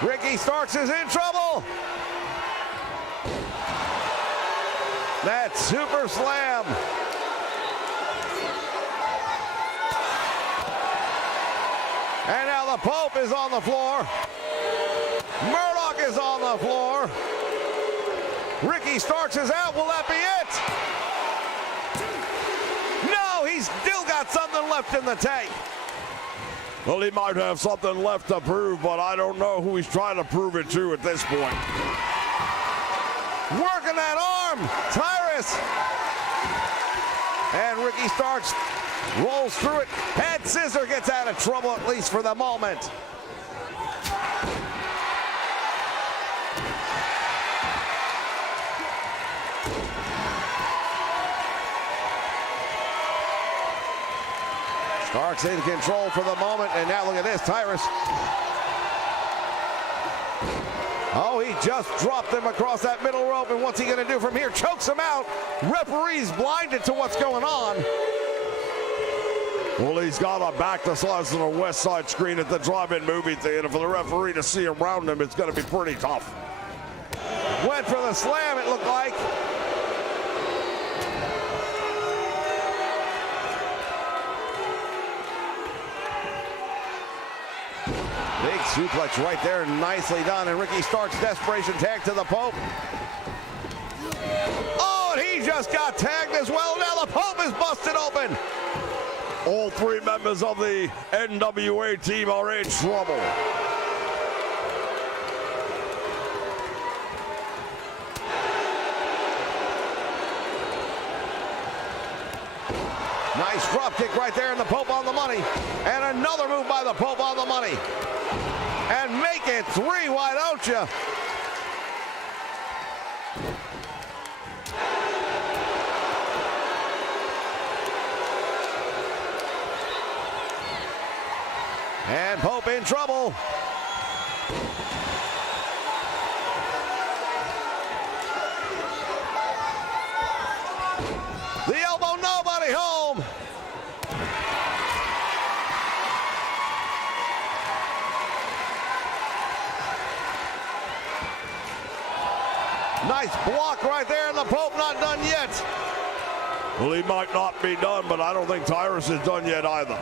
Ricky Starks is in trouble. That super slam. And now the Pope is on the floor. Murdoch is on the floor. Ricky Starks is out. Will that be it? No, he's still got something left in the tank. Well, he might have something left to prove, but I don't know who he's trying to prove it to at this point. Working that arm, Tyrus. And Ricky Starks rolls through it. Head scissor gets out of trouble, at least for the moment. Starks in control for the moment, and now look at this, Tyrus. Oh, he just dropped him across that middle rope, and what's he going to do from here? Chokes him out. Referee's blinded to what's going on. Well, he's got a back the size of the West Side screen at the drive-in movie theater. For the referee to see around him, it's going to be pretty tough. Went for the slam, it looked like. Big suplex right there, nicely done. And Ricky Starks' desperation tag to the Pope. Oh, and he just got tagged as well. Now the Pope is busted open. All three members of the NWA team are in trouble. Nice drop kick right there, and the Pope on the money. And another move by the Pope on the money. And make it three, why don't you? And Pope in trouble. The elbow, nobody home. Nice block right there, and the Pope not done yet. Well, he might not be done, but I don't think Tyrus is done yet either.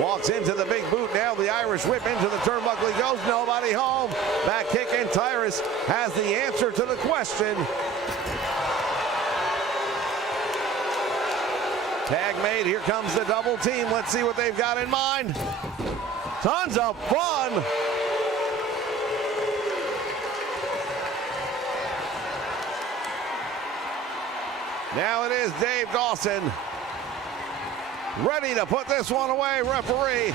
Walks into the big boot now. The Irish whip into the turnbuckle. He goes, nobody home. Back kick, and Tyrus has the answer to the question. Tag made. Here comes the double team. Let's see what they've got in mind. Tons of fun. Now it is Dave Dawson. Ready to put this one away, referee.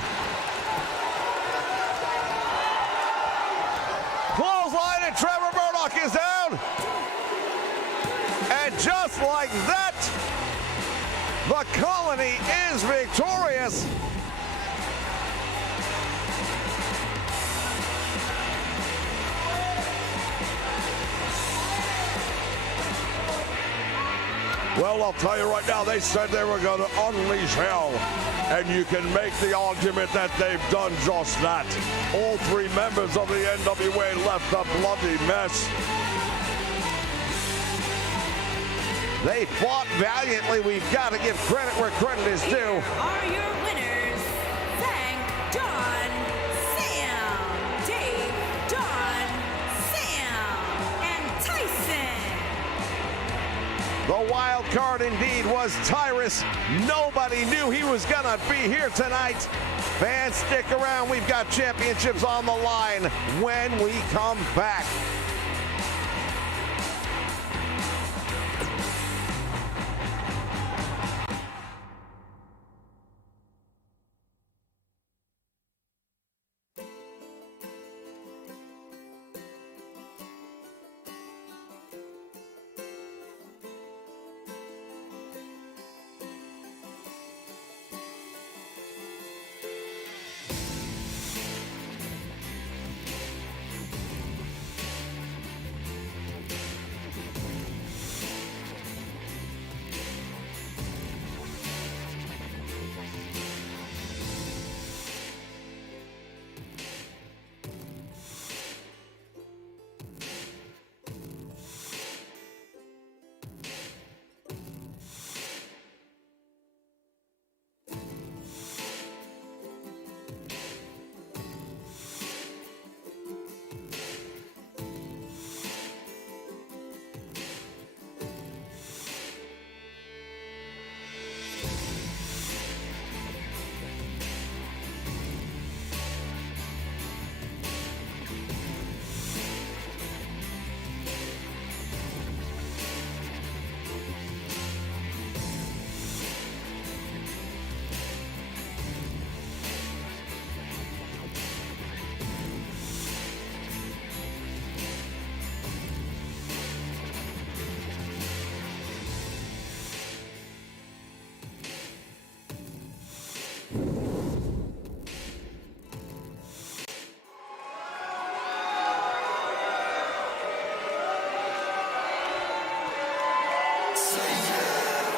Clothesline, and Trevor Murdoch is down. And just like that, the Colony is victorious. Well, I'll tell you right now, they said they were going to unleash hell. And you can make the argument that they've done just that. All three members of the NWA left a bloody mess. They fought valiantly. We've got to give credit where credit is due. Here are your winners. Thank Don, Sam, Dave, Don, Sam, and Tyson. The wild card indeed was Tyrus. Nobody knew he was gonna be here tonight. Fans, stick around. We've got championships on the line when we come back.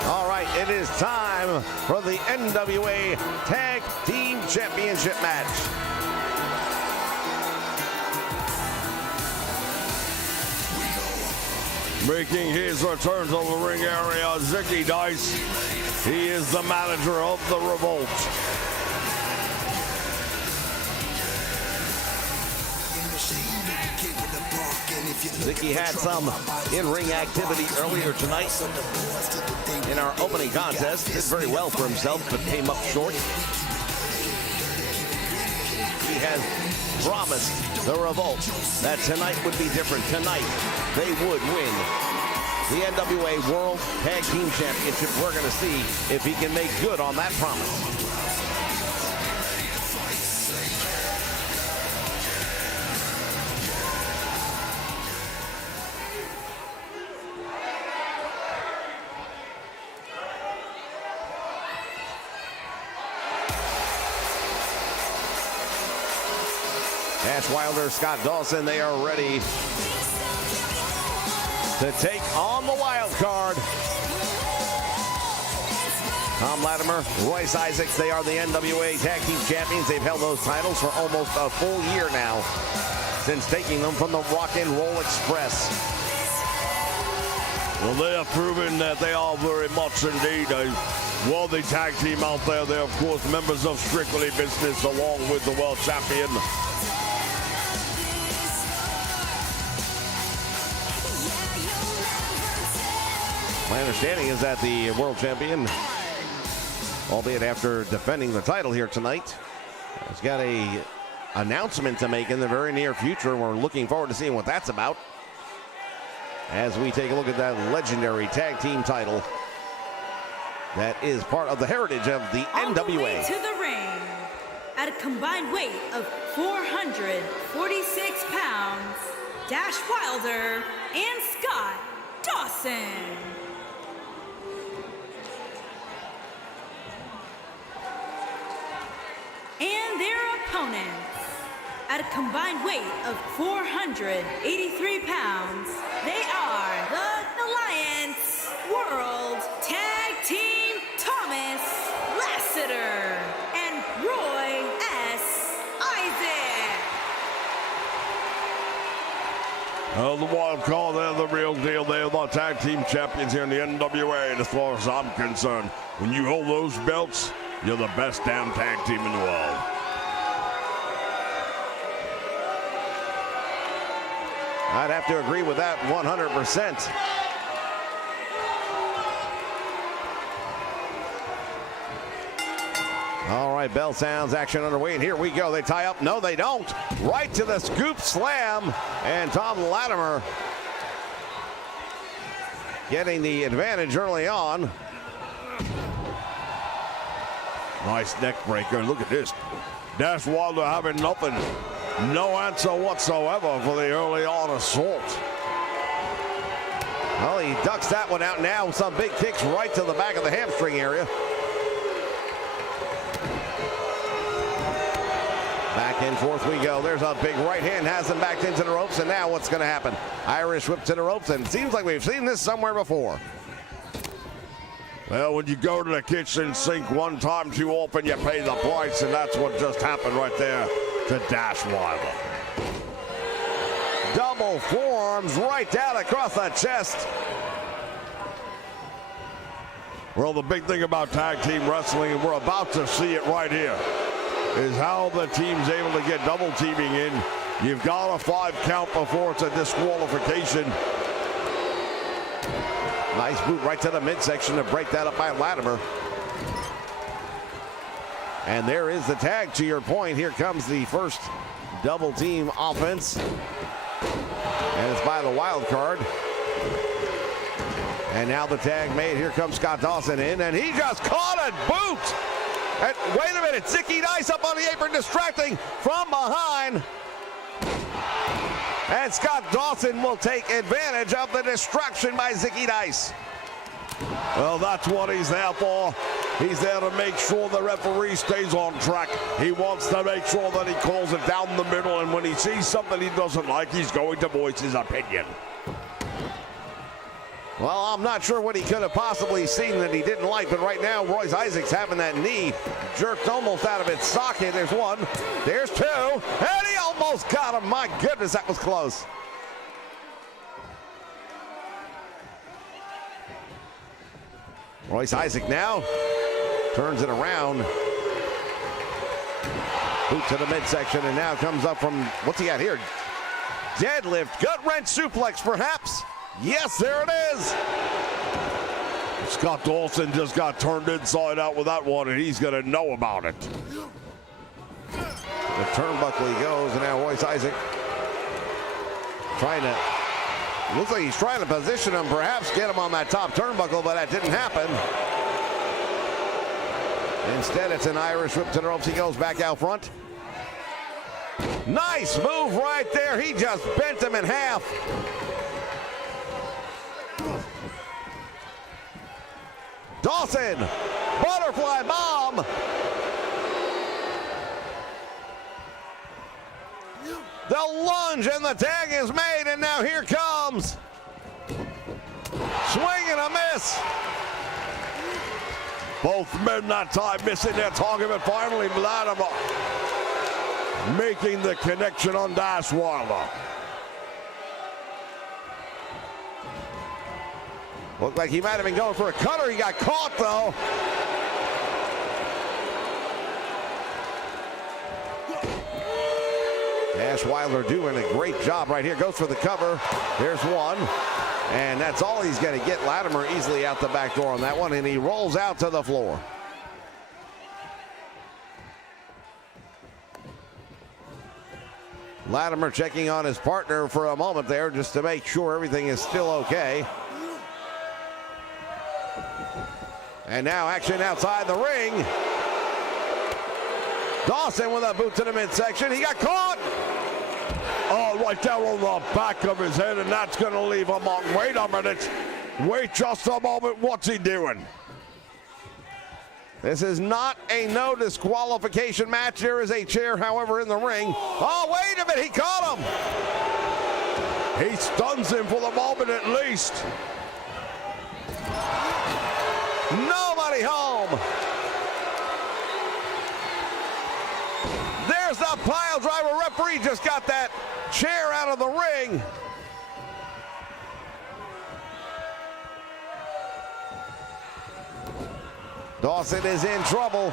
All right, it is time for the NWA Tag Team Championship match. Making his return to the ring area, Zicky Dice. He is the manager of the Revolt. Zicky had some in-ring activity earlier tonight in our opening contest. Did very well for himself, but came up short. He has promised the Revolt that tonight would be different. Tonight, they would win the NWA World Tag Team Championship. We're going to see if he can make good on that promise. Ash Wilder, Scott Dawson, they are ready to take on the wild card. Tom Latimer, Royce Isaacs, they are the NWA Tag Team Champions. They've held those titles for almost a full year now, since taking them from the Rock and Roll Express. Well, they have proven that they are very much indeed a worthy tag team out there. They're, of course, members of Strictly Business along with the world champion. My understanding is that the world champion, albeit after defending the title here tonight, has got a announcement to make in the very near future. We're looking forward to seeing what that's about as we take a look at that legendary tag team title that is part of the heritage of the On NWA. the way to the ring, at a combined weight of 446 pounds, Dash Wilder and Scott Dawson. And their opponents, at a combined weight of 483 pounds, they are the Alliance World Tag Team Thomas Lassiter and Roy S. Isaac. The wild card, they're the real deal. They're the tag team champions here in the NWA. And as far as I'm concerned, when you hold those belts, you're the best damn tag team in the world. I'd have to agree with that 100%. All right, bell sounds, action underway, and here we go. They tie up. No, they don't. Right to the scoop slam, and Tom Latimer getting the advantage early on. Nice neck breaker. Look at this. Dash Wilder having nothing. No answer whatsoever for the early on assault. Well, he ducks that one out now. Some big kicks right to the back of the hamstring area. Back and forth we go. There's a big right hand, has him backed into the ropes, and now what's going to happen? Irish whip to the ropes, and it seems like we've seen this somewhere before. Well, when you go to the kitchen sink one time too often, you pay the price, and that's what just happened right there to Dash Wilder. Double forearms right down across the chest. Well, the big thing about tag team wrestling, and we're about to see it right here, is how the team's able to get double teaming in. You've got a 5 count before it's a disqualification. Nice boot right to the midsection to break that up by Latimer. And there is the tag, to your point. Here comes the first double team offense. And it's by the wild card. And now the tag made. Here comes Scott Dawson in, and he just caught a boot. And wait a minute, Zicky Dice up on the apron, distracting from behind. And Scott Dawson will take advantage of the distraction by Zicky Dice. Well, that's what he's there for. He's there to make sure the referee stays on track. He wants to make sure that he calls it down the middle, and when he sees something he doesn't like, he's going to voice his opinion. Well, I'm not sure what he could have possibly seen that he didn't like, but right now, Royce Isaac's having that knee jerked almost out of its socket. There's one, there's two, and he almost got him. My goodness, that was close. Royce Isaac now turns it around. Boot to the midsection, and now comes up from, what's he got here? Deadlift, gut wrench suplex, perhaps? Yes, there it is. Scott Dawson just got turned inside out with that one, and he's going to know about it. The turnbuckle he goes, and now Royce Isaac trying to, looks like he's trying to position him, perhaps get him on that top turnbuckle, but that didn't happen. Instead, it's an Irish whip to the ropes. He goes back out front. Nice move right there. He just bent him in half. Dawson, butterfly bomb. The lunge and the tag is made, and now here comes. Swing and a miss. Both men that time missing their target, but finally Vladimir making the connection on Dash Wilder. Looked like he might have been going for a cutter. He got caught, though. Dash Wilder doing a great job right here. Goes for the cover. There's one. And that's all he's going to get. Latimer easily out the back door on that one, and he rolls out to the floor. Latimer checking on his partner for a moment there just to make sure everything is still okay. And now action outside the ring. Dawson with a boot to the midsection. He got caught. Oh, right there on the back of his head, and that's going to leave him on. Wait a minute. Wait just a moment. What's he doing? This is not a no disqualification match. There is a chair, however, in the ring. Oh, wait a minute. He caught him. He stuns him for the moment at least. Nobody home. There's the pile driver. Referee just got that chair out of the ring. Dawson is in trouble.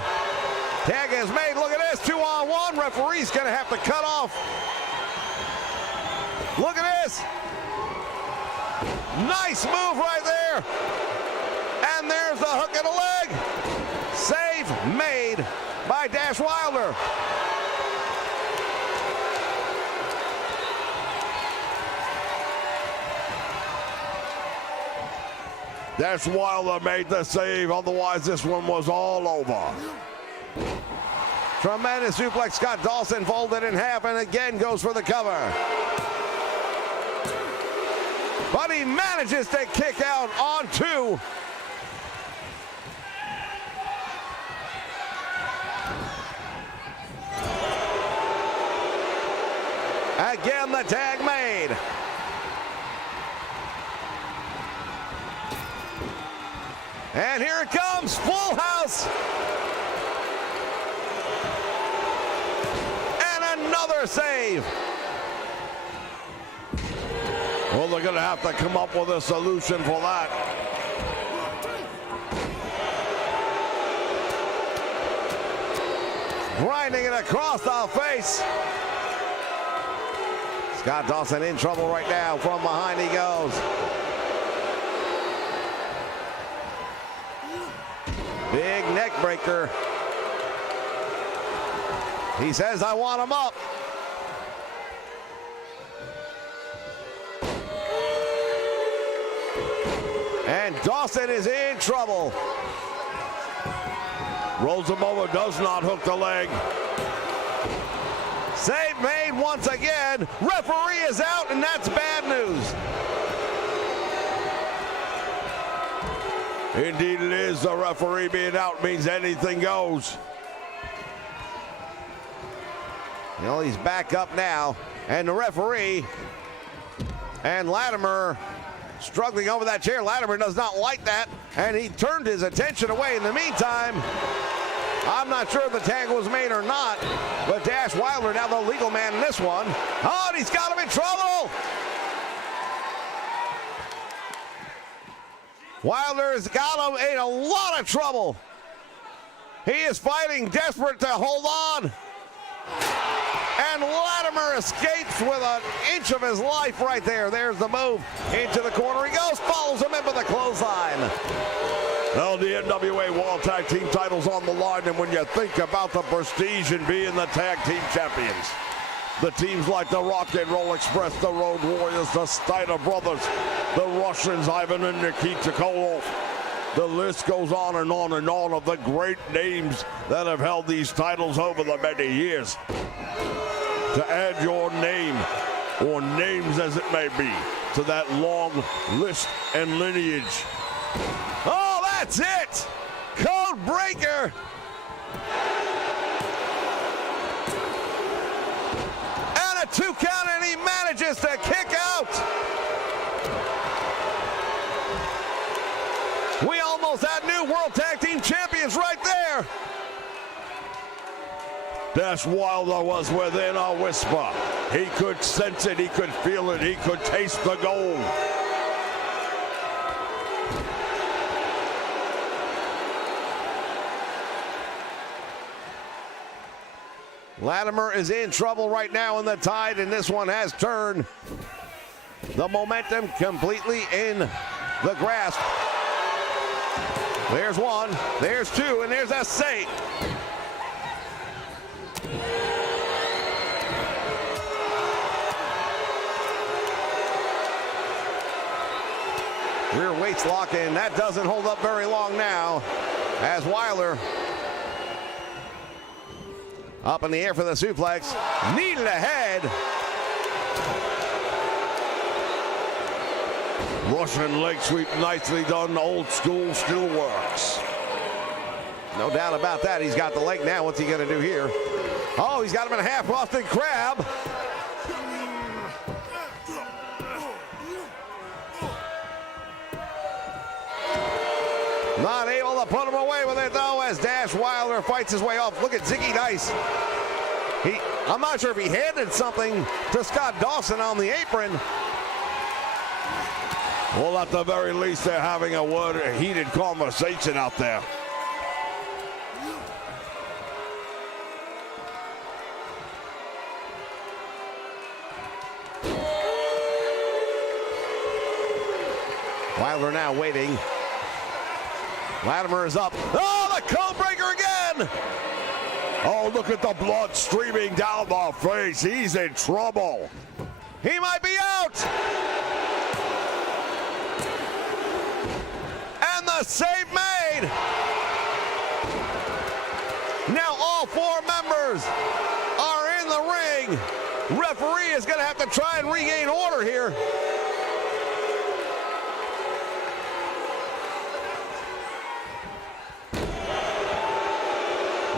Tag is made. Look at this. 2-on-1. Referee's going to have to cut off. Look at this. Nice move right there. And there's the hook of the leg. Save made by Dash Wilder. Dash Wilder made the save, otherwise this one was all over. Tremendous suplex. Scott Dawson folded in half and again goes for the cover. But he manages to kick out on two. Again, the tag made. And here it comes, full house. And another save. Well, they're going to have to come up with a solution for that. Grinding it across the face. Scott Dawson in trouble right now. From behind he goes. Big neck breaker. He says, I want him up. And Dawson is in trouble. Rosamoa does not hook the leg. Save made once again. Referee is out, and that's bad news. Indeed it is. The referee being out means anything goes. Well, he's back up now, and the referee and Latimer struggling over that chair. Latimer does not like that, and he turned his attention away. In the meantime, I'm not sure if the tag was made or not, but Dash Wilder now the legal man in this one. Oh, and he's got him in trouble. Wilder has got him in a lot of trouble. He is fighting, desperate to hold on. And Latimer escapes with an inch of his life right there. There's the move. Into the corner he goes, follows him in with a clothesline. Well, the NWA World Tag Team titles on the line, and when you think about the prestige in being the tag team champions, the teams like the Rock and Roll Express, the Road Warriors, the Steiner Brothers, the Russians, Ivan and Nikita Koloff. The list goes on and on and on of the great names that have held these titles over the many years. To add your name, or names as it may be, to that long list and lineage. Oh, that's it! Code breaker! And a 2 count, and he manages to kick out! We almost had new World Tag Team Champions right there! Dash Wilder was within a whisper. He could sense it, he could feel it, he could taste the gold. Latimer is in trouble right now in the tide, and this one has turned. The momentum completely in the grasp. There's one, there's two, and there's a save. Rear weights lock in. That doesn't hold up very long now as Wilder up in the air for the suplex. Knee to the head. Russian leg sweep, nicely done. Old school still works. No doubt about that. He's got the leg now. What's he going to do here? Oh, he's got him in a half Boston Crab. Not able to put him away with it, though, as Dash Wilder fights his way off. Look at Ziggy Dice. I'm not sure if he handed something to Scott Dawson on the apron. Well, at the very least, they're having a heated conversation out there. Wilder now waiting. Latimer is up. Oh, the code breaker again! Oh, look at the blood streaming down the face. He's in trouble. He might be out! And the save made! Now all four members are in the ring. Referee is going to have to try and regain order here.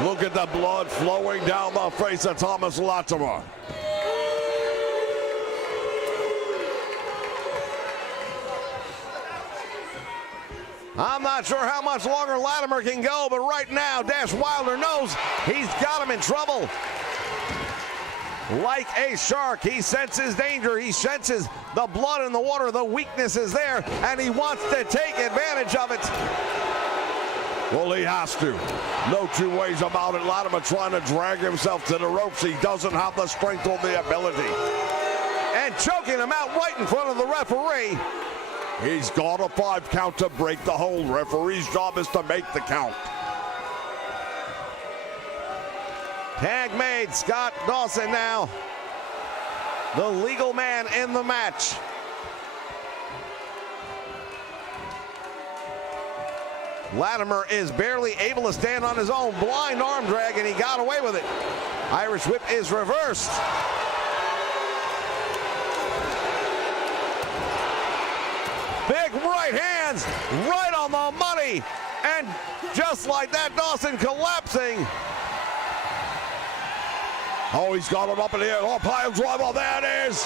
Look at the blood flowing down the face of Thomas Latimer. I'm not sure how much longer Latimer can go, but right now, Dash Wilder knows he's got him in trouble. Like a shark, he senses danger. He senses the blood in the water. The weakness is there, and he wants to take advantage of it. Well, he has to. No two ways about it. Latimer trying to drag himself to the ropes. He doesn't have the strength or the ability. And choking him out right in front of the referee. He's got a 5 count to break the hold. Referee's job is to make the count. Tag made. Scott Dawson now the legal man in the match. Latimer is barely able to stand on his own. Blind arm drag, and he got away with it. Irish whip is reversed. Big right hands, right on the money. And just like that, Dawson collapsing. Oh, he's got him up in the air. Oh, pile driver, there it is.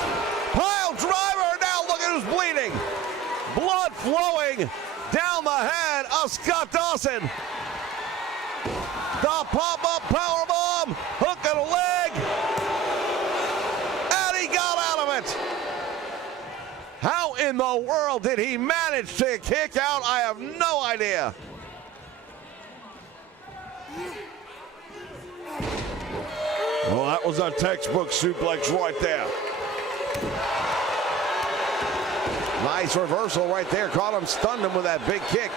Pile driver, now look at who's bleeding. Blood flowing down the head of Scott Dawson. The pop-up powerbomb, hook and a leg, and he got out of it. How in the world did he manage to kick out? I have no idea. Well, that was a textbook suplex right there. Nice reversal right there. Caught him, stunned him with that big kick.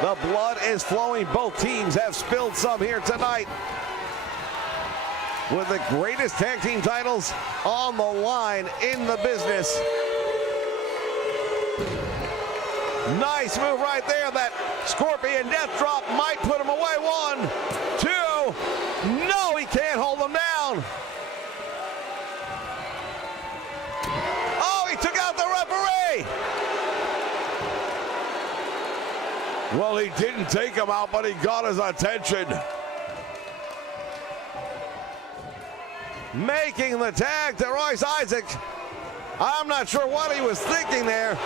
The blood is flowing. Both teams have spilled some here tonight. With the greatest tag team titles on the line in the business. Nice move right there. That Scorpion Death Drop might put him away. 1, 2. No, he can't hold him down. Oh, he took out the referee. Well, he didn't take him out, but he got his attention. Making the tag to Royce Isaac. I'm not sure what he was thinking there.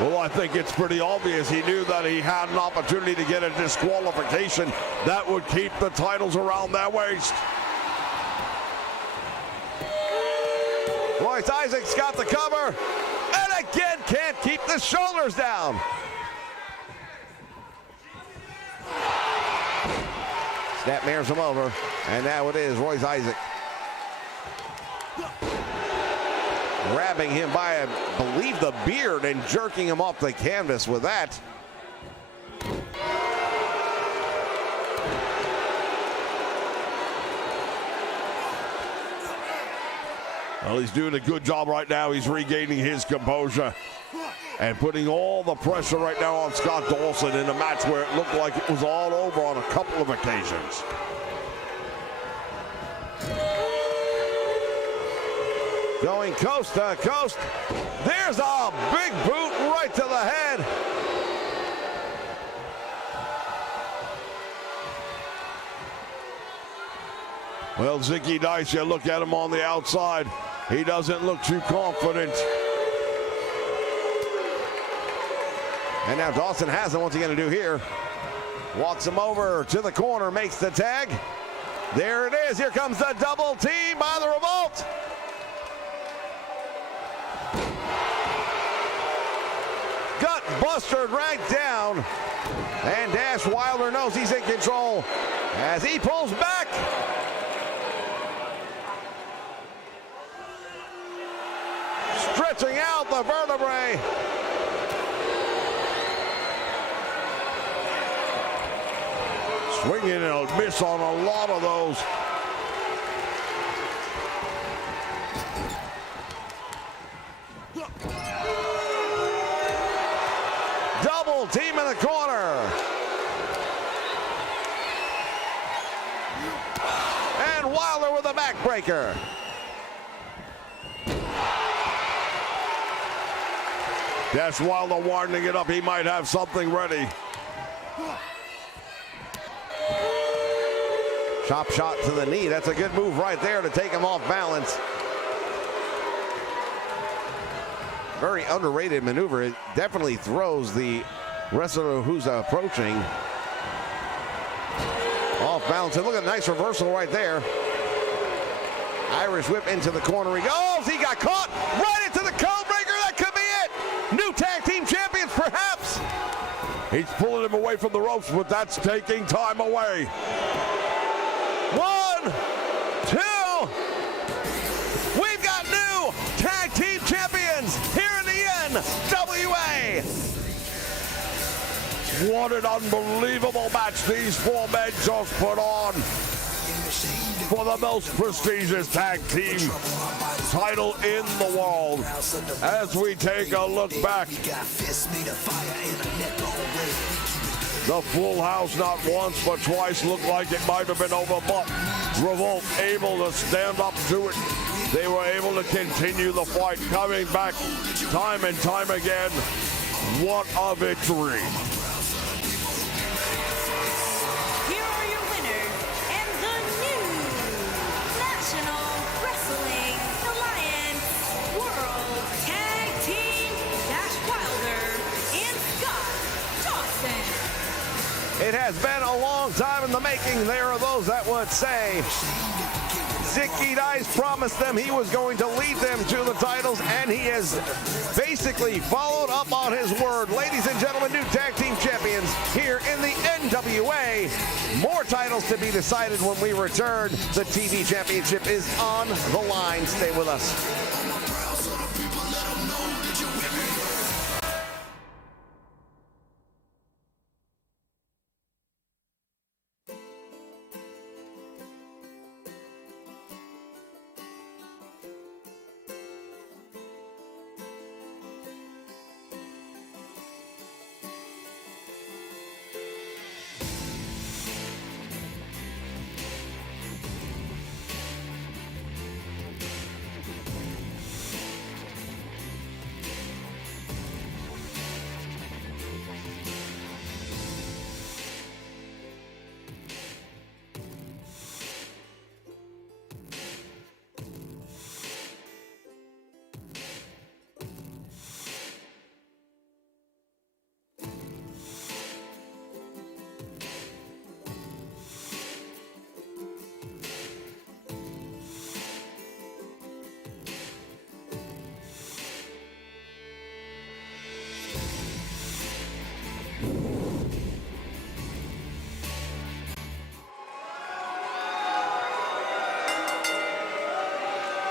Well, I think it's pretty obvious. He knew that he had an opportunity to get a disqualification that would keep the titles around their waist. Royce Isaac's got the cover, and again can't keep the shoulders down. Snapmares him over, and now it is Royce Isaac. Grabbing him by, I believe, the beard and jerking him off the canvas with that. Well, he's doing a good job right now. He's regaining his composure and putting all the pressure right now on Scott Dawson in a match where it looked like it was all over on a couple of occasions. Going coast to coast. There's a big boot right to the head. Well, Zicky Dice, you look at him on the outside. He doesn't look too confident. And now Dawson has him. What's he going to do here? Walks him over to the corner, makes the tag. There it is. Here comes the double team by the Revolt. Gut buster right down. And Dash Wilder knows he's in control as he pulls back. Stretching out the vertebrae. Swinging and a miss on a lot of those. Double team in the corner. And Wilder with a backbreaker. Dash Wilder winding it up. He might have something ready. Chop shot to the knee. That's a good move right there to take him off balance. Very underrated maneuver. It definitely throws the wrestler who's approaching off balance. And look at a nice reversal right there. Irish whip into the corner. He goes. He got caught right into the code breaker. That could be it. New tag team champions, perhaps. He's pulling him away from the ropes, but that's taking time away. 1, 2. We've got new tag team champions here in the NWA. What an unbelievable match these four men just put on for the most prestigious tag team title in the world. As we take a look back, the full house not once but twice looked like it might have been over, but Revolt able to stand up to it. They were able to continue the fight, coming back time and time again. What a victory. Here are your winners and the new National Wrestling Alliance World Tag It has been a long time in the making. There are those that would say Zicky Dice promised them he was going to lead them to the titles, and he has basically followed up on his word. Ladies and gentlemen, new tag team champions here in the NWA. More titles to be decided when we return. The TV championship is on the line. Stay with us.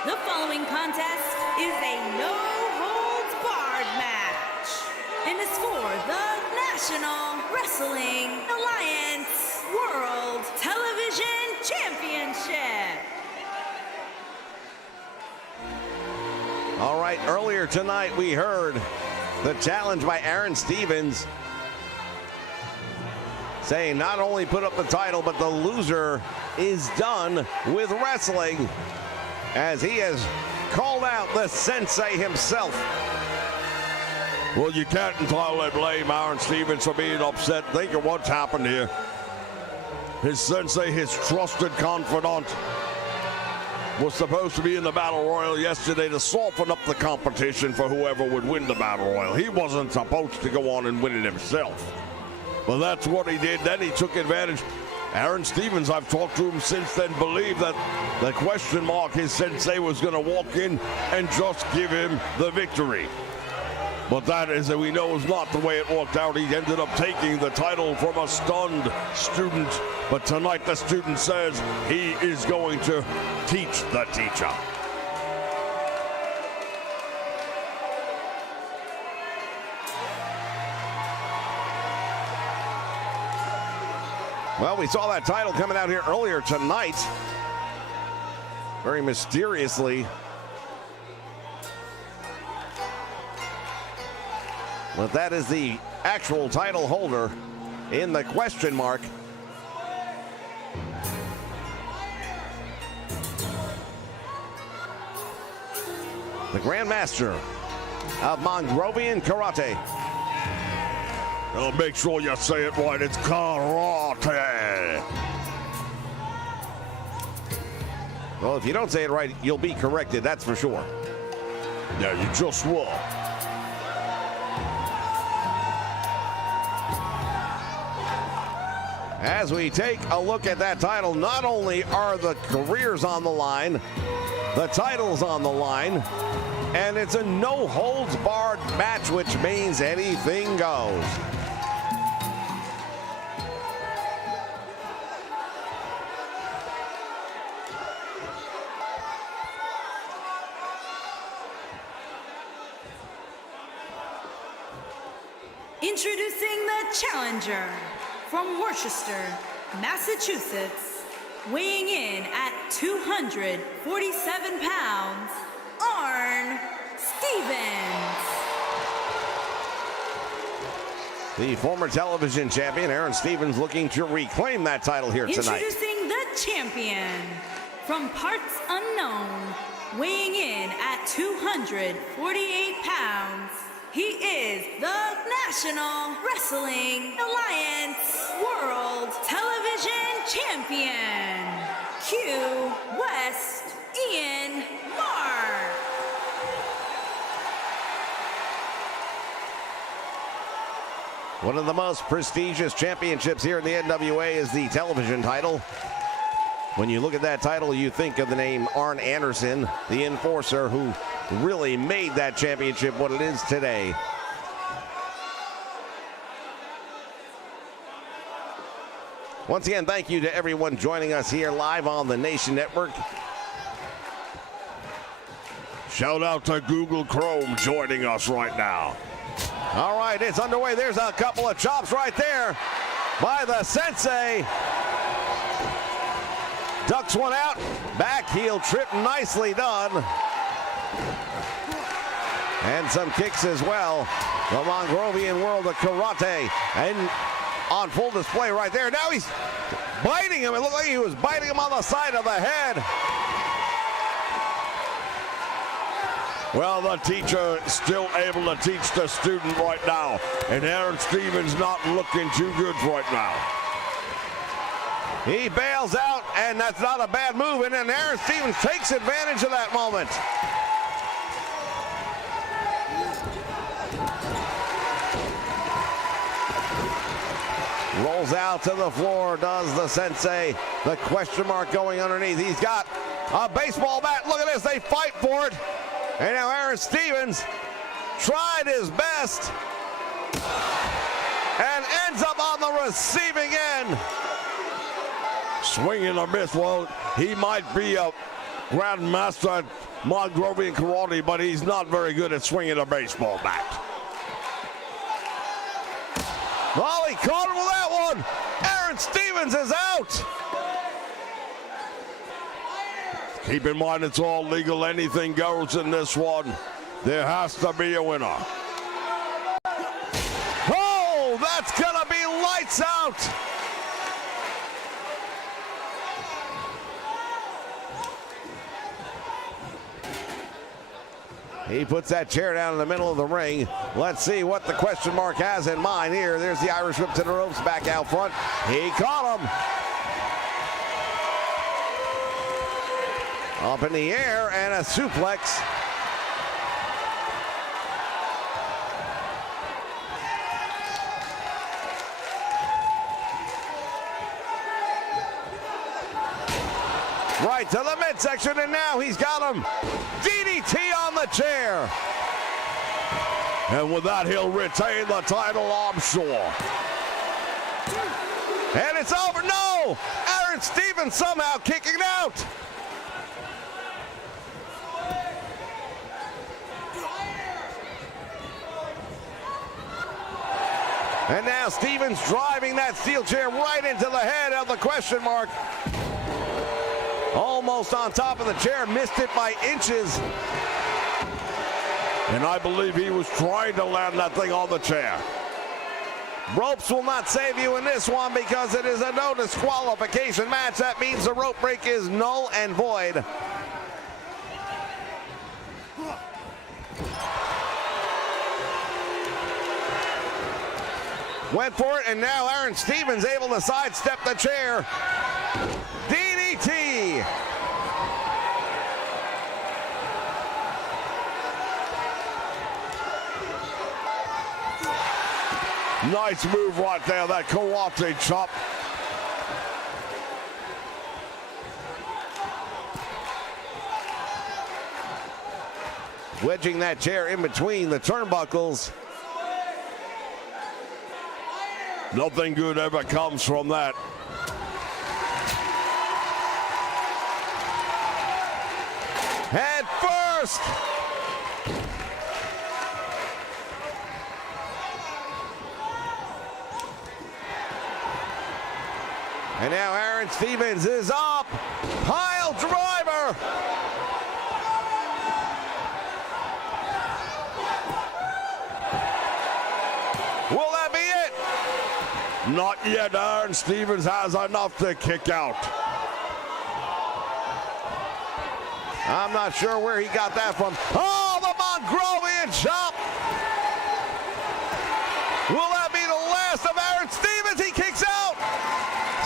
The following contest is a no-holds-barred match, and it's for the National Wrestling Alliance World Television Championship. All right, earlier tonight we heard the challenge by Aaron Stevens saying not only put up the title, but the loser is done with wrestling, as he has called out the sensei himself. Well, you can't entirely blame Aaron Stevens for being upset. Think of what's happened here. His sensei, his trusted confidant, was supposed to be in the Battle Royal yesterday to soften up the competition for whoever would win the Battle Royal. He wasn't supposed to go on and win it himself. But that's what he did. Then he took advantage. Aaron Stevens, I've talked to him since then, believed that the question mark, his sensei, was going to walk in and just give him the victory. But that, as we know, is not the way it worked out. He ended up taking the title from a stunned student. But tonight the student says he is going to teach the teacher. Well, we saw that title coming out here earlier tonight, very mysteriously. But that is the actual title holder in the question mark. The Grand Master of Mongrovian Karate. Well, make sure you say it right. It's karate. Well, if you don't say it right, you'll be corrected, that's for sure. Yeah, you just will. As we take a look at that title, not only are the careers on the line, the title's on the line, and it's a no-holds-barred match, which means anything goes. Introducing the challenger from Worcester, Massachusetts, weighing in at 247 pounds, Arn Stevens. The former television champion, Aaron Stevens, looking to reclaim that title here tonight. Introducing the champion from parts unknown, weighing in at 248 pounds, he is the National Wrestling Alliance World Television Champion, Q West Ian Mark. One of the most prestigious championships here in the NWA is the television title. When you look at that title, you think of the name Arn Anderson, the enforcer who really made that championship what it is today. Once again, thank you to everyone joining us here live on the Nation Network. Shout out to Google Chrome joining us right now. All right, it's underway. There's a couple of chops right there by the Sensei. Ducks one out. Back heel trip, nicely done. And some kicks as well. The Mongrovian world of karate. And on full display right there. Now he's biting him. It looked like he was biting him on the side of the head. Well, the teacher still able to teach the student right now. And Aaron Stevens not looking too good right now. He bails out, and that's not a bad move. And then Aaron Stevens takes advantage of that moment. Rolls out to the floor, does the Sensei. The question mark going underneath. He's got a baseball bat. Look at this, they fight for it. And now Aaron Stevens tried his best and ends up on the receiving end. Swing and a miss. Well, he might be a grandmaster at Mongrovian karate, but he's not very good at swinging a baseball bat. Oh, he caught him with that one. Aaron Stevens is out. Keep in mind, it's all legal. Anything goes in this one. There has to be a winner. Oh, that's going to be lights out. He puts that chair down in the middle of the ring. Let's see what the question mark has in mind here. There's the Irish whip to the ropes back out front. He caught him. Up in the air and a suplex. Right to the midsection, and now he's got him. DDT on the chair. And with that, he'll retain the title, I'm sure. And it's over. No! Aaron Stevens somehow kicking out. And now Stevens driving that steel chair right into the head of the question mark. Almost on top of the chair, missed it by inches. And I believe he was trying to land that thing on the chair. Ropes will not save you in this one because it is a no disqualification match. That means the rope break is null and void. Went for it, and now Aaron Stevens able to sidestep the chair. DDT. Nice move right there, that karate chop. Wedging that chair in between the turnbuckles. Nothing good ever comes from that. Head first. And now Aaron Stevens is up. Pile driver. Will that be it? Not yet. Aaron Stevens has enough to kick out. I'm not sure where he got that from. Oh, the Mongrovian chop. Will that be the last of Aaron Stevens? He kicks out.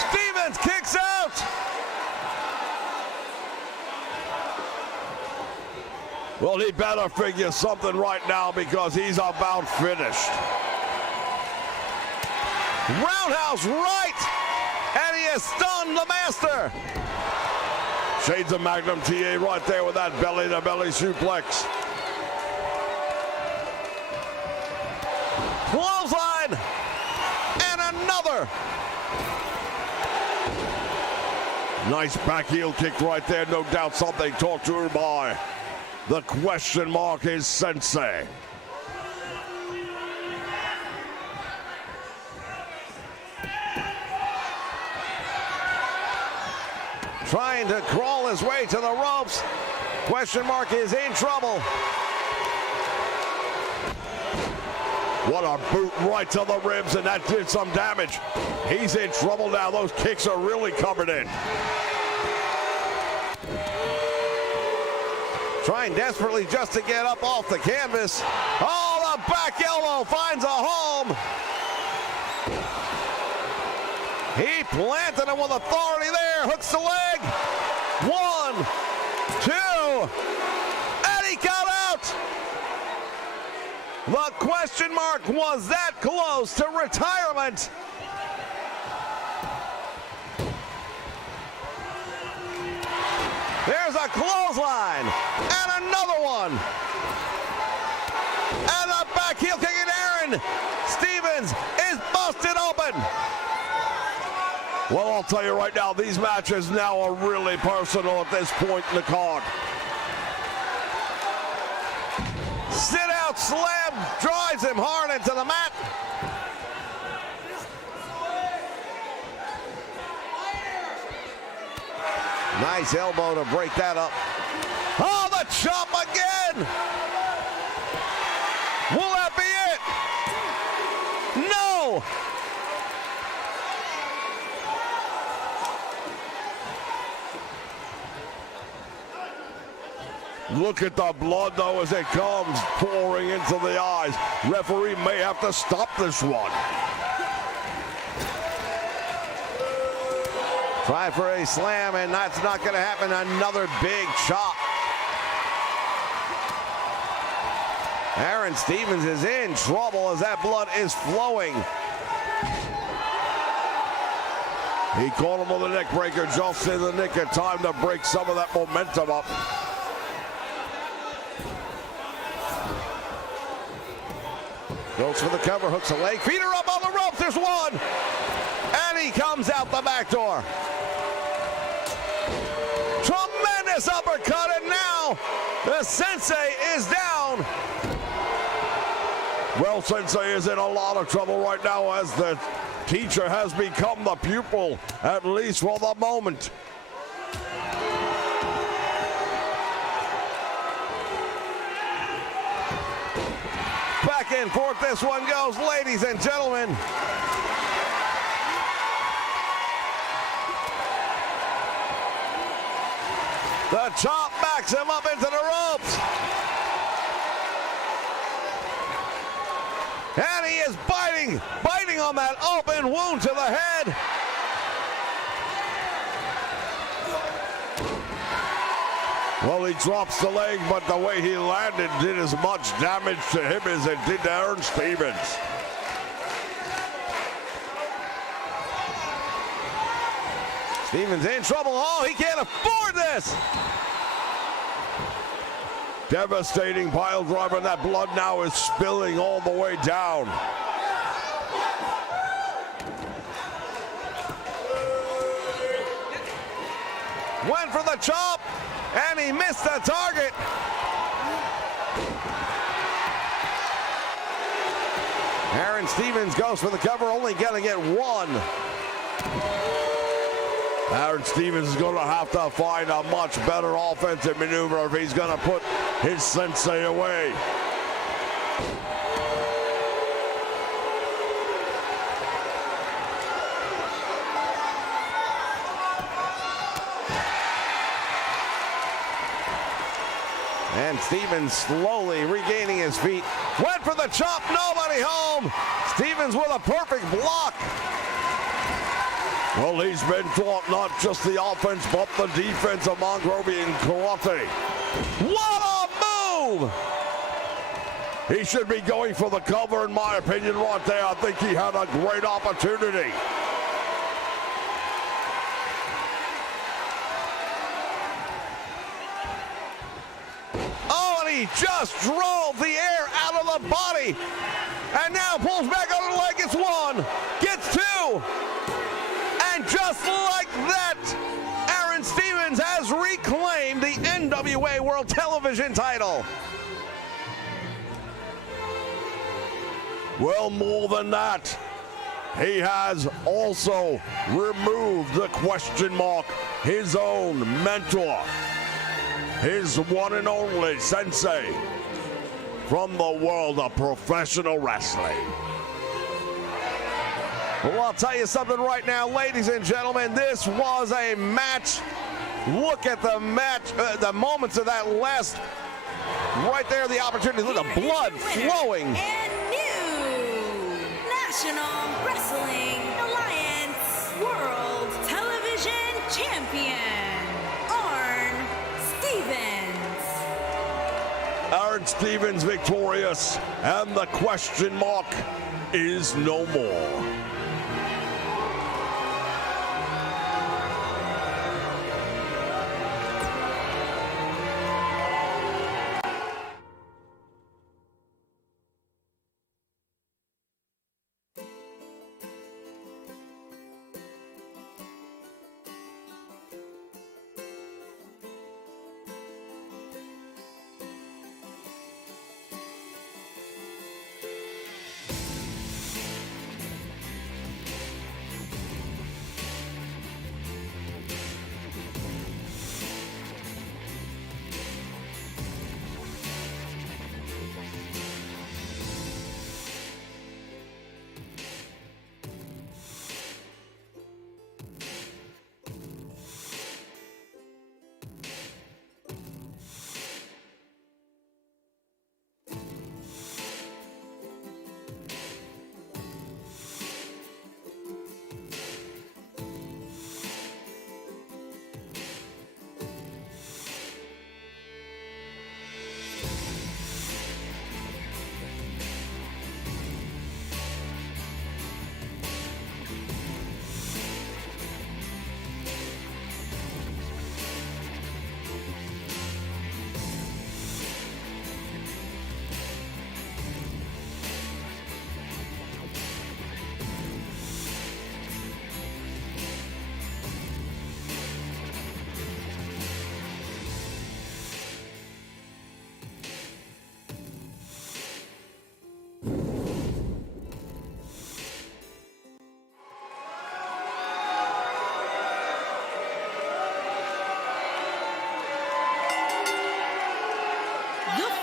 Stevens kicks out. Well, he better figure something right now because he's about finished. Roundhouse right, and he has stunned the master. Shades of Magnum TA right there with that belly-to-belly suplex. Clothesline, and another. Nice back heel kick right there. No doubt something taught to her by the question mark is Sensei. Trying to crawl his way to the ropes. Question mark is in trouble. What a boot right to the ribs, and that did some damage. He's in trouble now. Those kicks are really coming in. Trying desperately just to get up off the canvas. Oh, the back elbow finds a home. He planted him with authority there. Hooks the leg. 1, 2, and he got out. The question mark was that close to retirement. There's a clothesline and another one. And a back heel kick, and Aaron Stevens is busted open. Well, I'll tell you right now, these matches now are really personal at this point in the card. Sit out slam drives him hard into the mat. Nice elbow to break that up. Oh, the chop again. Will that be it? No. Look at the blood, though, as it comes pouring into the eyes. Referee may have to stop this one. Try for a slam, and that's not going to happen. Another big chop. Aaron Stevens is in trouble as that blood is flowing. He caught him with a neck breaker just in the nick of time to break some of that momentum up. Goes for the cover, hooks a leg, feet are up on the ropes, there's one! And he comes out the back door. Tremendous uppercut, and now the Sensei is down. Well, Sensei is in a lot of trouble right now as the teacher has become the pupil, at least for the moment. Back and forth this one goes, ladies and gentlemen. The chop backs him up into the ropes. And he is biting on that open wound to the head. Well, he drops the leg, but the way he landed did as much damage to him as it did to Aaron Stevens. Stevens in trouble. Oh, he can't afford this. Devastating pile driver, and that blood now is spilling all the way down. Went for the chop, and he missed the target. Aaron Stevens goes for the cover, only gonna get one. Aaron Stevens is going to have to find a much better offensive maneuver if he's going to put his Sensei away. And Stevens slowly regaining his feet. Went for the chop, nobody home. Stevens with a perfect block. Well, he's been taught not just the offense, but the defense of Mongrovian karate. What a move! He should be going for the cover, in my opinion, right there. I think he had a great opportunity. Oh, and he just drove the air out of the body. And now pulls back on the leg, gets one, gets two. And just like that, Aaron Stevens has reclaimed the NWA World Television title. Well, more than that, he has also removed the question mark, his own mentor, his one and only sensei from the world of professional wrestling. Well, I'll tell you something right now, ladies and gentlemen, this was a match. Look at the match, the moments of that last, right there, the opportunity, look at the blood flowing. And new National Wrestling Alliance World Television Champion, Arn Stevens. Aaron Stevens victorious, and the question mark is no more.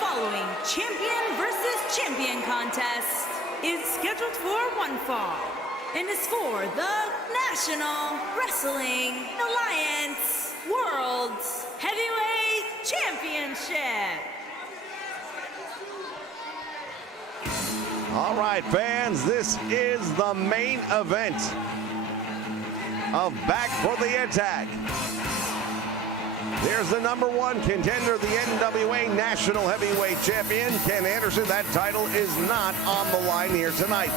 Following champion versus champion contest is scheduled for one fall and is for the National Wrestling Alliance World Heavyweight Championship. All right, fans, this is the main event of Back for the Attack. There's the number one contender, the NWA National Heavyweight Champion, Ken Anderson. That title is not on the line here tonight.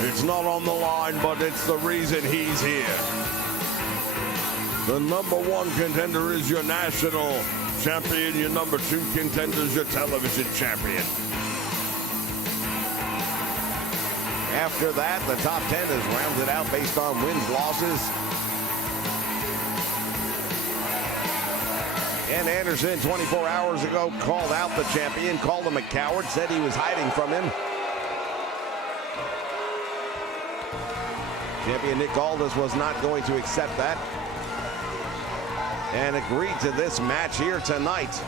It's not on the line, but it's the reason he's here. The number one contender is your national champion. Your number two contender is your television champion. After that, the top 10 is rounded out based on wins, losses. Ken Anderson, 24 hours ago, called out the champion, called him a coward, said he was hiding from him. Champion Nick Aldis was not going to accept that and agreed to this match here tonight.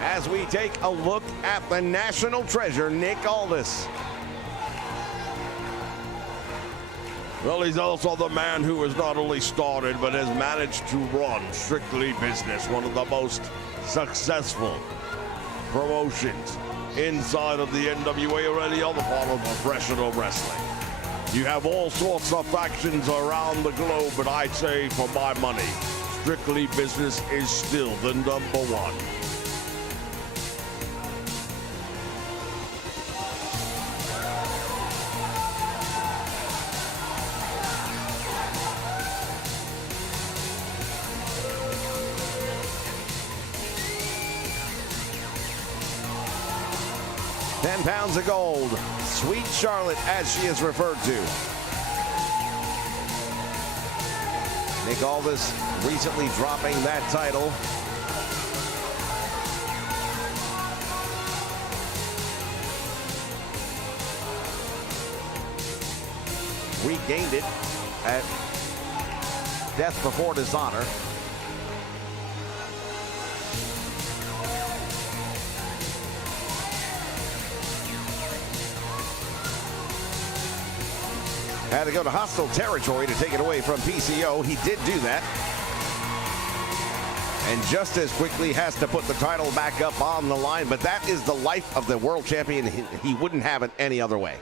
As we take a look at the national treasure, Nick Aldis. Well, he's also the man who has not only started, but has managed to run Strictly Business, one of the most successful promotions inside of the NWA or any other part of professional wrestling. You have all sorts of factions around the globe, but I'd say, for my money, Strictly Business is still the number one. 10 pounds of gold. Sweet Charlotte, as she is referred to. Nick Aldis recently dropping that title. Regained it at Death Before Dishonor. Had to go to hostile territory to take it away from PCO. He did do that. And just as quickly has to put the title back up on the line. But that is the life of the world champion. He wouldn't have it any other way.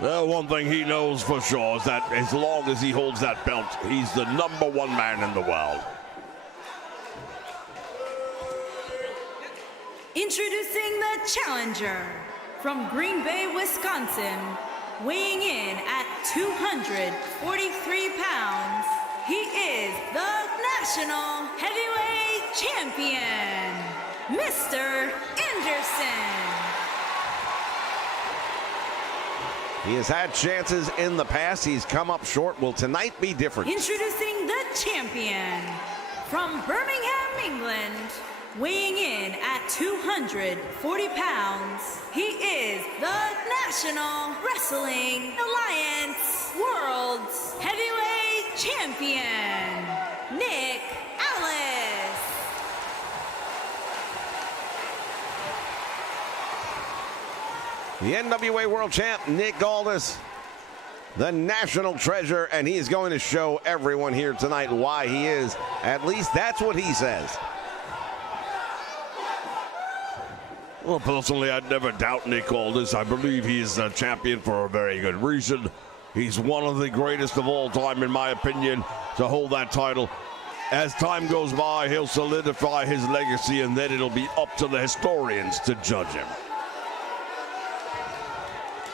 Well, one thing he knows for sure is that as long as he holds that belt, he's the #1 man in the world. Introducing the challenger from Green Bay, Wisconsin, weighing in at 243 pounds. He is the National Heavyweight Champion, Mr. Anderson. He has had chances in the past. He's come up short. Will tonight be different? Introducing the champion from Birmingham, England, weighing in at 240 pounds. He is the National Wrestling Alliance World Heavyweight Champion, Nick Aldis. The NWA World Champ, Nick Aldis, the national treasure, and he is going to show everyone here tonight why he is. At least that's what he says. Well, personally, I'd never doubt Nick Aldis. I believe he's a champion for a very good reason. He's one of the greatest of all time, in my opinion, to hold that title. As time goes by, he'll solidify his legacy, and then it'll be up to the historians to judge him.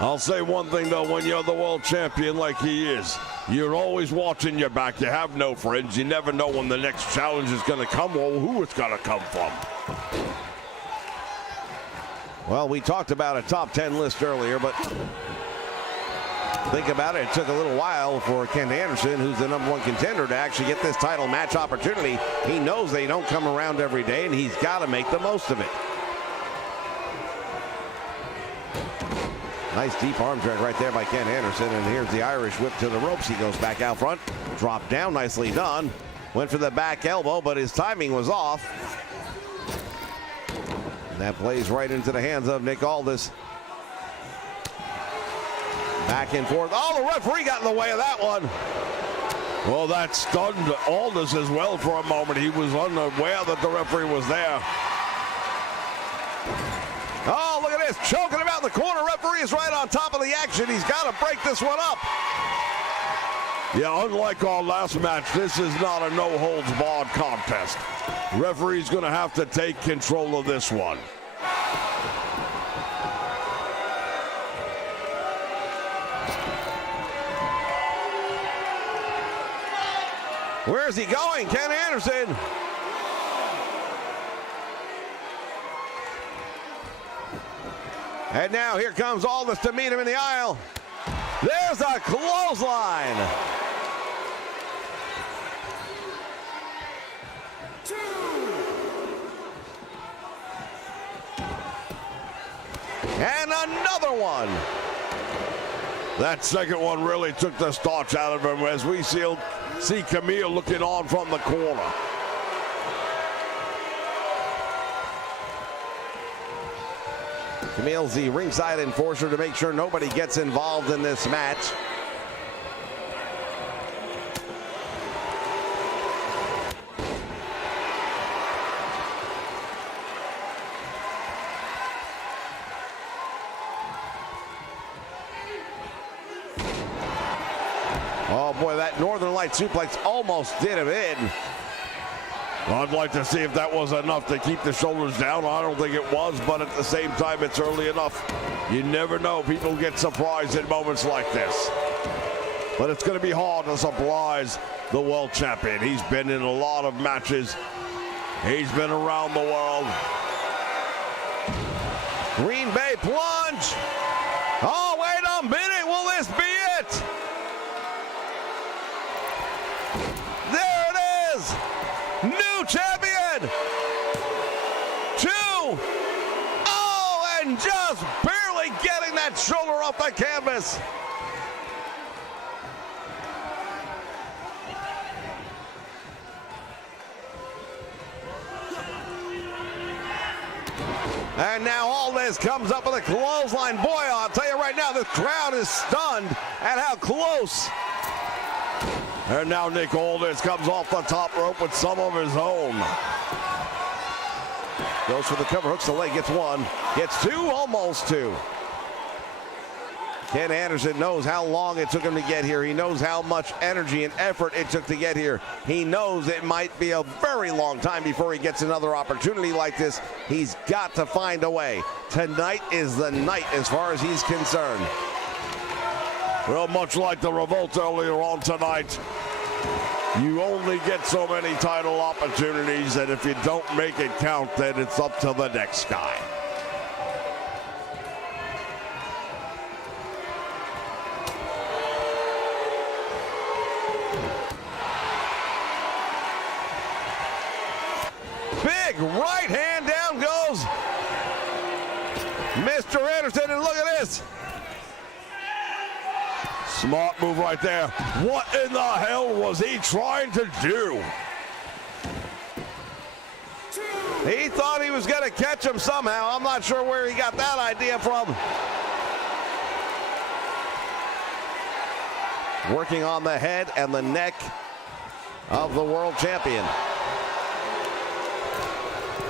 I'll say one thing, though, when you're the world champion like he is, you're always watching your back. You have no friends. You never know when the next challenge is going to come or who it's going to come from. Well, we talked about a top 10 list earlier, but think about it. It took a little while for Ken Anderson, who's the #1 contender, to actually get this title match opportunity. He knows they don't come around every day, and he's got to make the most of it. Nice deep arm drag right there by Ken Anderson, and here's the Irish whip to the ropes. He goes back out front, dropped down, nicely done. Went for the back elbow, but his timing was off. And that plays right into the hands of Nick Aldis. Back and forth. Oh, the referee got in the way of that one. Well, that stunned Aldis as well for a moment. He was unaware that the referee was there. Oh, look at this. Choking him out in the corner. Referee is right on top of the action. He's got to break this one up. Yeah, unlike our last match, this is not a no-holds-barred contest. Referee's going to have to take control of this one. Where is he going? Ken Anderson. And now here comes Aldis to meet him in the aisle. There's a clothesline. And another one. That second one really took the starch out of him as we see Camille looking on from the corner. Camille's the ringside enforcer to make sure nobody gets involved in this match. Oh boy, that Northern Light suplex almost did him in. I'd like to see if that was enough to keep the shoulders down. I don't think it was, but at the same time, it's early enough. You never know. People get surprised in moments like this. But it's going to be hard to surprise the world champion. He's been in a lot of matches. He's been around the world. Green Bay plunge. Oh, wait a minute. Will this be it? There it is. New champion. 2. Oh, and just barely getting that shoulder off the canvas. And now Aldis comes up with a clothesline. Boy, I'll tell you right now, this crowd is stunned at how close. And now Nick Aldis comes off the top rope with some of his own. Goes for the cover, hooks the leg, gets 1, gets 2, almost 2. Ken Anderson knows how long it took him to get here. He knows how much energy and effort it took to get here. He knows it might be a very long time before he gets another opportunity like this. He's got to find a way. Tonight is the night as far as he's concerned. Well, much like the Revolt earlier on tonight, you only get so many title opportunities, and if you don't make it count, then it's up to the next guy. Big right hand, down goes Mr. Anderson, and look at this. Smart move right there. What in the hell was he trying to do? He thought he was going to catch him somehow. I'm not sure where he got that idea from. Working on the head and the neck of the world champion.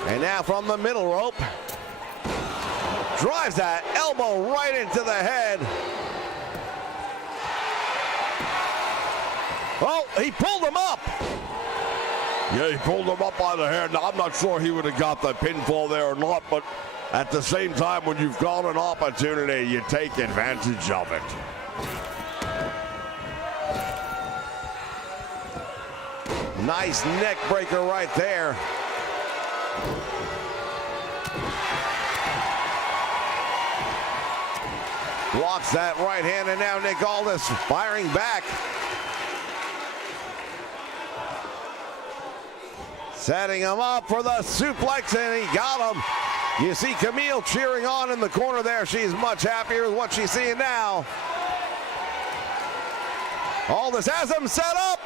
And now from the middle rope, drives that elbow right into the head. Oh, he pulled him up. Yeah, he pulled him up by the hair. Now, I'm not sure he would have got the pinfall there or not, but at the same time, when you've got an opportunity, you take advantage of it. Nice neck breaker right there. Blocks that right hand, and now Nick Aldis firing back. Setting him up for the suplex, and he got him. You see Camille cheering on in the corner there. She's much happier with what she's seeing now. Aldis has him set up.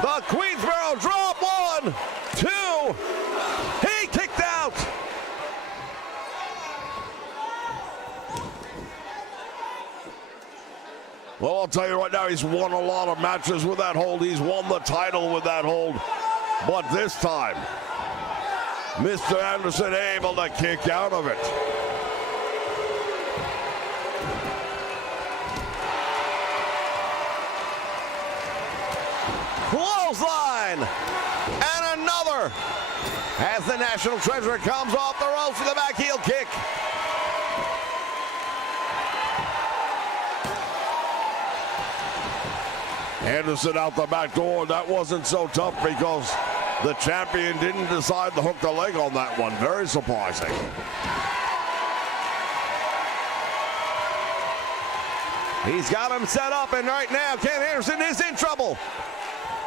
The Queensboro drop, 1, 2. He kicked out. Well, I'll tell you right now, he's won a lot of matches with that hold. He's won the title with that hold. But this time, Mr. Anderson able to kick out of it. Clothesline, and another as the National Treasure comes off the ropes with a back heel kick. Anderson out the back door. That wasn't so tough because the champion didn't decide to hook the leg on that one. Very surprising. He's got him set up, and right now Ken Anderson is in trouble.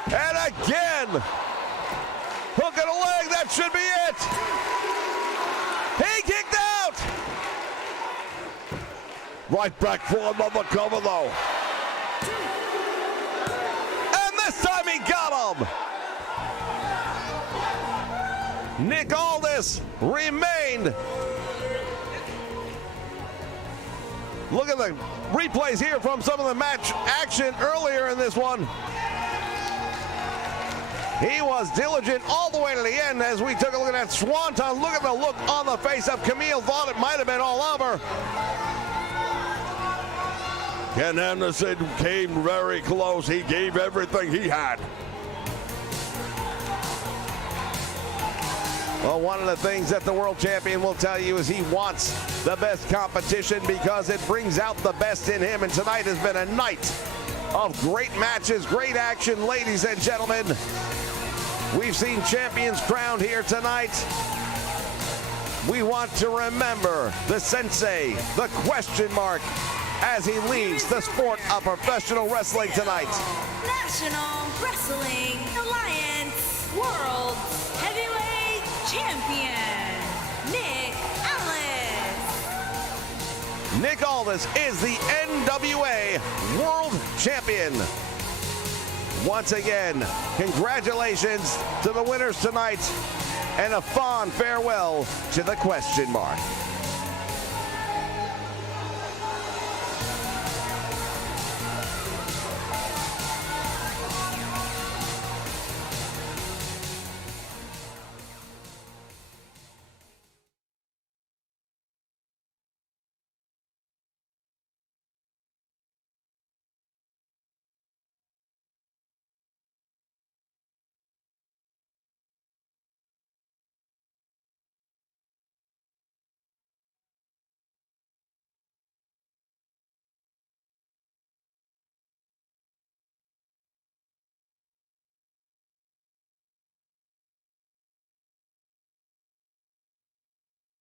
And again, hooking a leg, that should be it. He kicked out. Right back for another cover, though. And this time he got him. Nick Aldis remained. Look at the replays here from some of the match action earlier in this one. He was diligent all the way to the end as we took a look at that swanton. Look at the look on the face of Camille. Thought it might have been all over. Ken Anderson came very close. He gave everything he had. Well, one of the things that the world champion will tell you is he wants the best competition because it brings out the best in him. And tonight has been a night of great matches, great action, ladies and gentlemen. We've seen champions crowned here tonight. We want to remember the sensei, the question mark, as he leads the sport of professional wrestling tonight. National Wrestling Alliance World Heavyweight Champion, Nick Aldis. Nick Aldis is the NWA World Champion. Once again, congratulations to the winners tonight and a fond farewell to the question mark.